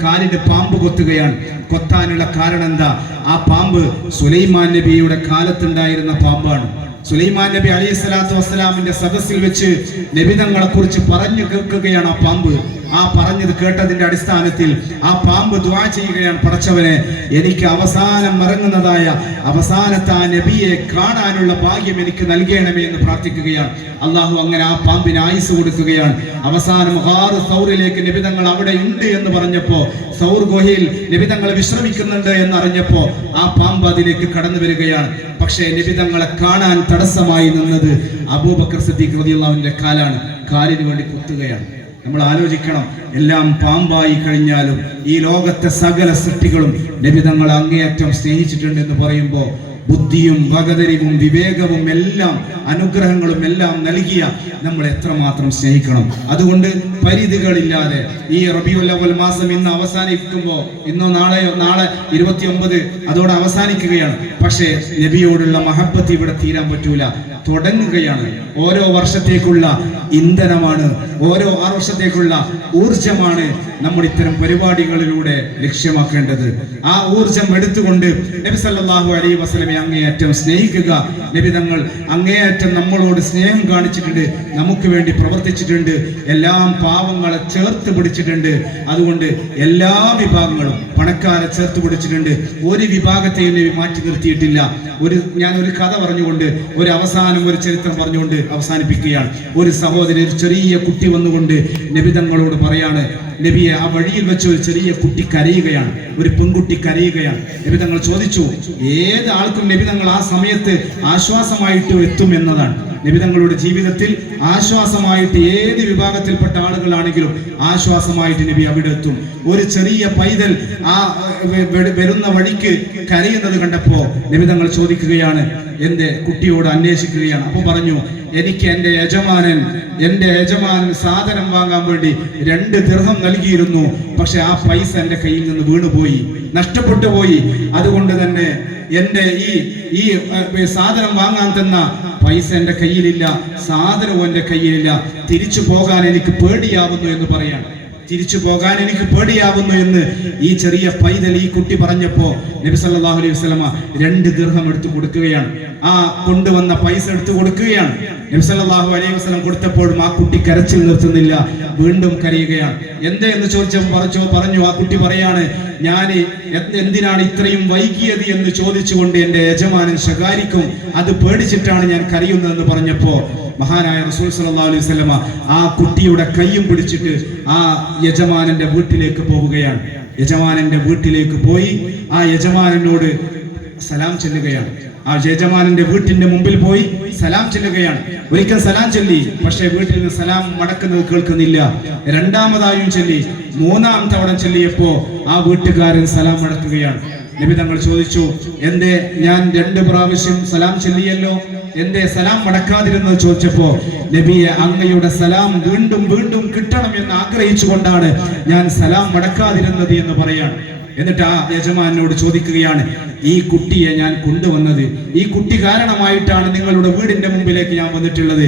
കാലിന് പാമ്പ് കൊത്തുകയാണ്. കൊത്താനുള്ള കാരണം എന്താ? ആ പാമ്പ് സുലൈമാൻ നബിയുടെ കാലത്തുണ്ടായിരുന്ന പാമ്പാണ്. സുലൈമാൻ നബി അലൈഹി സ്വലാത്തു വസ്സലാമിന്റെ സദസ്സിൽ വെച്ച് നബിതങ്ങളെ കുറിച്ച് പറഞ്ഞു കേൾക്കുകയാണ് ആ പാമ്പ്. ആ പറഞ്ഞത് കേട്ടതിന്റെ അടിസ്ഥാനത്തിൽ ആ പാമ്പ് ദുആ ചെയ്യുകയാണ്, പടച്ചവനെ, എനിക്ക് അവസാനം ഇറങ്ങുന്നതായ അവസാനത്തെ ആ നബിയെ കാണാനുള്ള ഭാഗ്യം എനിക്ക് നൽകണമേ എന്ന് പ്രാർത്ഥിക്കുകയാണ്. അള്ളാഹു അങ്ങനെ ആ പാമ്പിന് ആയുസ് കൊടുക്കുകയാണ്. അവസാനം ഗാറ് സൗറിലേക്ക് നബിതങ്ങൾ അവിടെ ഉണ്ട് എന്ന് പറഞ്ഞപ്പോ, സൗർ ഗുഹയിൽ നബിതങ്ങൾ വിശ്രമിക്കുന്നുണ്ട് എന്നറിഞ്ഞപ്പോ ആ പാമ്പ് അതിലേക്ക് കടന്നു വരികയാണ്. പക്ഷേ നബിതങ്ങളെ കാണാൻ തടസ്സമായി നിന്നത് അബൂബക്കർ സിദ്ദീഖ് റളിയല്ലാഹുവിന്റെ കാലിന് വേണ്ടി കുത്തുകയാണ്. നമ്മൾ ആലോചിക്കണം, എല്ലാം പാമ്പായി കഴിഞ്ഞാലും ഈ ലോകത്തെ സകല സൃഷ്ടികളും നബിതങ്ങൾ അങ്ങേയറ്റം സ്നേഹിച്ചിട്ടുണ്ട് എന്ന് പറയുമ്പോൾ ബുദ്ധിയും വകതിരിവും വിവേകവും എല്ലാം അനുഗ്രഹങ്ങളും എല്ലാം നൽകിയ നമ്മൾ എത്രമാത്രം സ്നേഹിക്കണം. അതുകൊണ്ട് പരിധികളില്ലാതെ ഈ റബീഉൽ അവ്വൽ മാസം ഇന്ന് അവസാനിക്കുമ്പോൾ, നാളെ 29 അതോടെ അവസാനിക്കുകയാണ്. പക്ഷേ നബിയോടുള്ള മഹബത്ത് ഇവിടെ തീരാൻ പറ്റൂല, തുടങ്ങുകയാണ്. ഓരോ വർഷത്തേക്കുള്ള ഇന്ധനമാണ്, ഓരോ 6 വർഷത്തേക്കുള്ള ഊർജമാണ് നമ്മൾ ഇത്തരം പരിപാടികളിലൂടെ ലക്ഷ്യമാക്കേണ്ടത്. ആ ഊർജം എടുത്തുകൊണ്ട് നബി സല്ലല്ലാഹു അലൈഹി വസല്ലമയെ അങ്ങേയറ്റം സ്നേഹിക്കുക. നബി തങ്ങൾ അങ്ങേയറ്റം നമ്മളോട് സ്നേഹം കാണിച്ചിട്ടുണ്ട്, നമുക്ക് വേണ്ടി പ്രവർത്തിച്ചിട്ടുണ്ട്, എല്ലാം പാവങ്ങളെ ചേർത്ത് പിടിച്ചിട്ടുണ്ട്. അതുകൊണ്ട് എല്ലാ വിഭാഗങ്ങളും, പണക്കാരെ ചേർത്ത് പിടിച്ചിട്ടുണ്ട്, ഒരു വിഭാഗത്തെയും നബി മാറ്റി നിർത്തിയിട്ടില്ല. ഞാൻ ഒരു കഥ പറഞ്ഞുകൊണ്ട്, ഒരു ചരിത്രം പറഞ്ഞുകൊണ്ട് അവസാനിപ്പിക്കുകയാണ്. ഒരു സഹോദരൻ, ഒരു ചെറിയ കുട്ടി വന്നുകൊണ്ട് നബി തങ്ങളോട് പറയാണ്, നബിയെ, ആ വഴിയിൽ വെച്ച് ഒരു ചെറിയ കുട്ടി കരയുകയാണ്, ഒരു പെൺകുട്ടി കരയുകയാണ്. നബി തങ്ങൾ ചോദിച്ചു, ഏത് ആൾക്കും നബി തങ്ങൾ ആ സമയത്ത് ആശ്വാസമായിട്ട് എത്തും എന്നതാണ്. നബി തങ്ങളുടെ ജീവിതത്തിൽ ആശ്വാസമായിട്ട് ഏത് വിഭാഗത്തിൽപ്പെട്ട ആളുകളാണെങ്കിലും ആശ്വാസമായിട്ട് നബി അവിടെ എത്തും. ഒരു ചെറിയ പൈതൽ ആ വരുന്ന വഴിക്ക് കരയുന്നത് കണ്ടപ്പോ നബി തങ്ങൾ ചോദിക്കുകയാണ്, എന്റെ കുട്ടിയോട് അന്വേഷിക്കുകയാണ്. അപ്പൊ പറഞ്ഞു, എനിക്ക് എൻ്റെ യജമാനൻ സാധനം വാങ്ങാൻ വേണ്ടി 2 ദിർഹം നൽകിയിരുന്നു. പക്ഷെ ആ പൈസ എൻ്റെ കയ്യിൽ നിന്ന് വീണുപോയി, നഷ്ടപ്പെട്ടു പോയി. അതുകൊണ്ട് തന്നെ എൻ്റെ ഈ സാധനം വാങ്ങാൻ തന്ന പൈസ എൻ്റെ കയ്യിലില്ല, സാധനവും എൻ്റെ കയ്യിലില്ല. തിരിച്ചു പോകാൻ എനിക്ക് പേടിയാവുന്നു എന്ന് പറയാണ്. തിരിച്ചു പോകാൻ എനിക്ക് പേടിയാവുന്നു എന്ന് ഈ ചെറിയ പൈതൽ, ഈ കുട്ടി പറഞ്ഞപ്പോ നബി സല്ലല്ലാഹു അലൈഹി വസല്ലമ 2 ദിർഹം എടുത്തു കൊടുക്കുകയാണ്. ആ കൊണ്ടുവന്ന പൈസ എടുത്തു കൊടുക്കുകയാണ്. നബി സല്ലല്ലാഹു അലൈഹി വസല്ലം കൊടുത്തപ്പോഴും ആ കുട്ടി കരച്ചിൽ നിർത്തുന്നില്ല, വീണ്ടും കരയുകയാണ്. എന്തേ എന്ന് ചോദിച്ചപ്പോൾ പറഞ്ഞു, ആ കുട്ടി പറയാണ്, ഞാൻ എന്തിനാണ് ഇത്രയും വൈകിയത് എന്ന് ചോദിച്ചുകൊണ്ട് എൻ്റെ യജമാനൻ ശകാരിക്കും, അത് പേടിച്ചിട്ടാണ് ഞാൻ കരയുന്നതെന്ന് പറഞ്ഞപ്പോ മഹാനായ റസൂൽ സല്ലല്ലാഹു അലൈഹി വസല്ലമ ആ കുട്ടിയുടെ കൈയും പിടിച്ചിട്ട് ആ യജമാനന്റെ വീട്ടിലേക്ക് പോവുകയാണ്. യജമാനന്റെ വീട്ടിലേക്ക് പോയി ആ യജമാനനോട് സലാം ചെല്ലുകയാണ്. ആ യജമാനന്റെ വീട്ടിന്റെ മുമ്പിൽ പോയി സലാം ചെല്ലുകയാണ്. ഒരിക്കൽ സലാം ചൊല്ലി, പക്ഷേ വീട്ടിൽ നിന്ന് സലാം മടക്കുന്നത് കേൾക്കുന്നില്ല. രണ്ടാമതായും ചൊല്ലി, 3-ാം തവണ ചൊല്ലിയപ്പോ ആ വീട്ടുകാരൻ സലാം മടക്കുകയാണ്. നബി തങ്ങൾ ചോദിച്ചു, എന്തേ ഞാൻ 2 പ്രാവശ്യം സലാം ചൊല്ലിയല്ലോ, എന്തേ സലാം മടക്കാതിരുന്നത് ചോദിച്ചപ്പോ, നബിയെ, അങ്ങയുടെ സലാം വീണ്ടും വീണ്ടും കിട്ടണമെന്ന് ആഗ്രഹിച്ചുകൊണ്ടാണ് ഞാൻ സലാം മടക്കാതിരുന്നത് എന്ന് പറയാണ്. എന്നിട്ട് ആ യജമാനോട് ചോദിക്കുകയാണ്, ഈ കുട്ടിയെ ഞാൻ കൊണ്ടുവന്നത്, ഈ കുട്ടി കാരണമായിട്ടാണ് നിങ്ങളുടെ വീടിന്റെ മുമ്പിലേക്ക് ഞാൻ വന്നിട്ടുള്ളത്.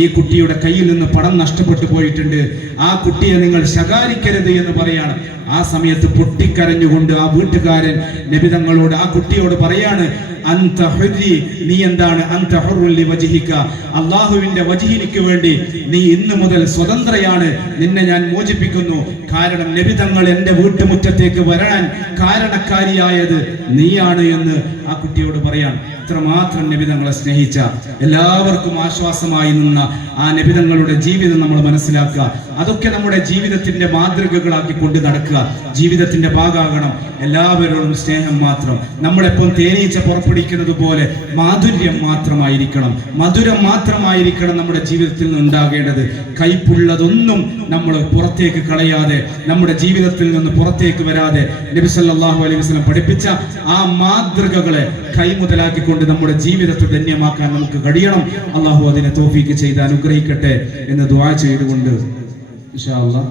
ഈ കുട്ടിയുടെ കയ്യിൽ നിന്ന് പണം നഷ്ടപ്പെട്ടു പോയിട്ടുണ്ട്, ആ കുട്ടിയെ നിങ്ങൾ ശകാരിക്കരുത് എന്ന് പറയാണ്. ആ സമയത്ത് പൊട്ടിക്കരഞ്ഞുകൊണ്ട് ആ വീട്ടുകാരൻ നബി തങ്ങളോട്, ആ കുട്ടിയോട് പറയാണ്, അൻത ഹുരി, നീ എന്താണ്, അൻത ഹുറുൽ ലിവജ്ഹിക, അല്ലാഹുവിന്റെ വജ്ഹിനിക്ക് വേണ്ടി നീ ഇന്നു മുതൽ സ്വതന്ത്രയാണ്, നിന്നെ ഞാൻ മോചിപ്പിക്കുന്നു. കാരണം നബി തങ്ങൾ എൻ്റെ വീട്ടുമുറ്റത്തേക്ക് വരാൻ കാരണക്കാരിയായത് നീയാണ് എന്ന് ആ കുട്ടിയോട് പറയാൻ. ഇത്രമാത്രം നബി തങ്ങളെ സ്നേഹിച്ച, എല്ലാവർക്കും ആശ്വാസമായി നിന്ന ആ നബി തങ്ങളുടെ ജീവിതം നമ്മൾ മനസ്സിലാക്കുക. അതൊക്കെ നമ്മുടെ ജീവിതത്തിന്റെ മാതൃകകളാക്കി കൊണ്ട് നടക്കുക. ജീവിതത്തിന്റെ ഭാഗമാകണം. എല്ലാവരോടും സ്നേഹം മാത്രം. നമ്മളെപ്പം തേനീച്ച പുറപ്പെടുവിക്കുന്നത് പോലെ മാധുര്യം മാത്രമായിരിക്കണം, മധുരം മാത്രമായിരിക്കണം നമ്മുടെ ജീവിതത്തിൽ നിന്ന് ഉണ്ടാകേണ്ടത്. കയ്പുള്ളതൊന്നും നമ്മൾ പുറത്തേക്ക് കളയാതെ, നമ്മുടെ ജീവിതത്തിൽ നിന്ന് പുറത്തേക്ക് വരാതെ നബി സല്ലല്ലാഹു അലൈഹി വസല്ലം പഠിപ്പിച്ച ആ മാതൃകകളെ കൈമുതലാക്കിക്കൊണ്ട് നമ്മുടെ ജീവിതത്തെ ധന്യമാക്കാൻ നമുക്ക് കഴിയണം. അള്ളാഹു അതിനെ തൗഫീക്ക് ചെയ്ത് അനുഗ്രഹിക്കട്ടെ എന്ന് ദുആ ചെയ്തുകൊണ്ട് ഇൻഷാ അല്ലാഹ്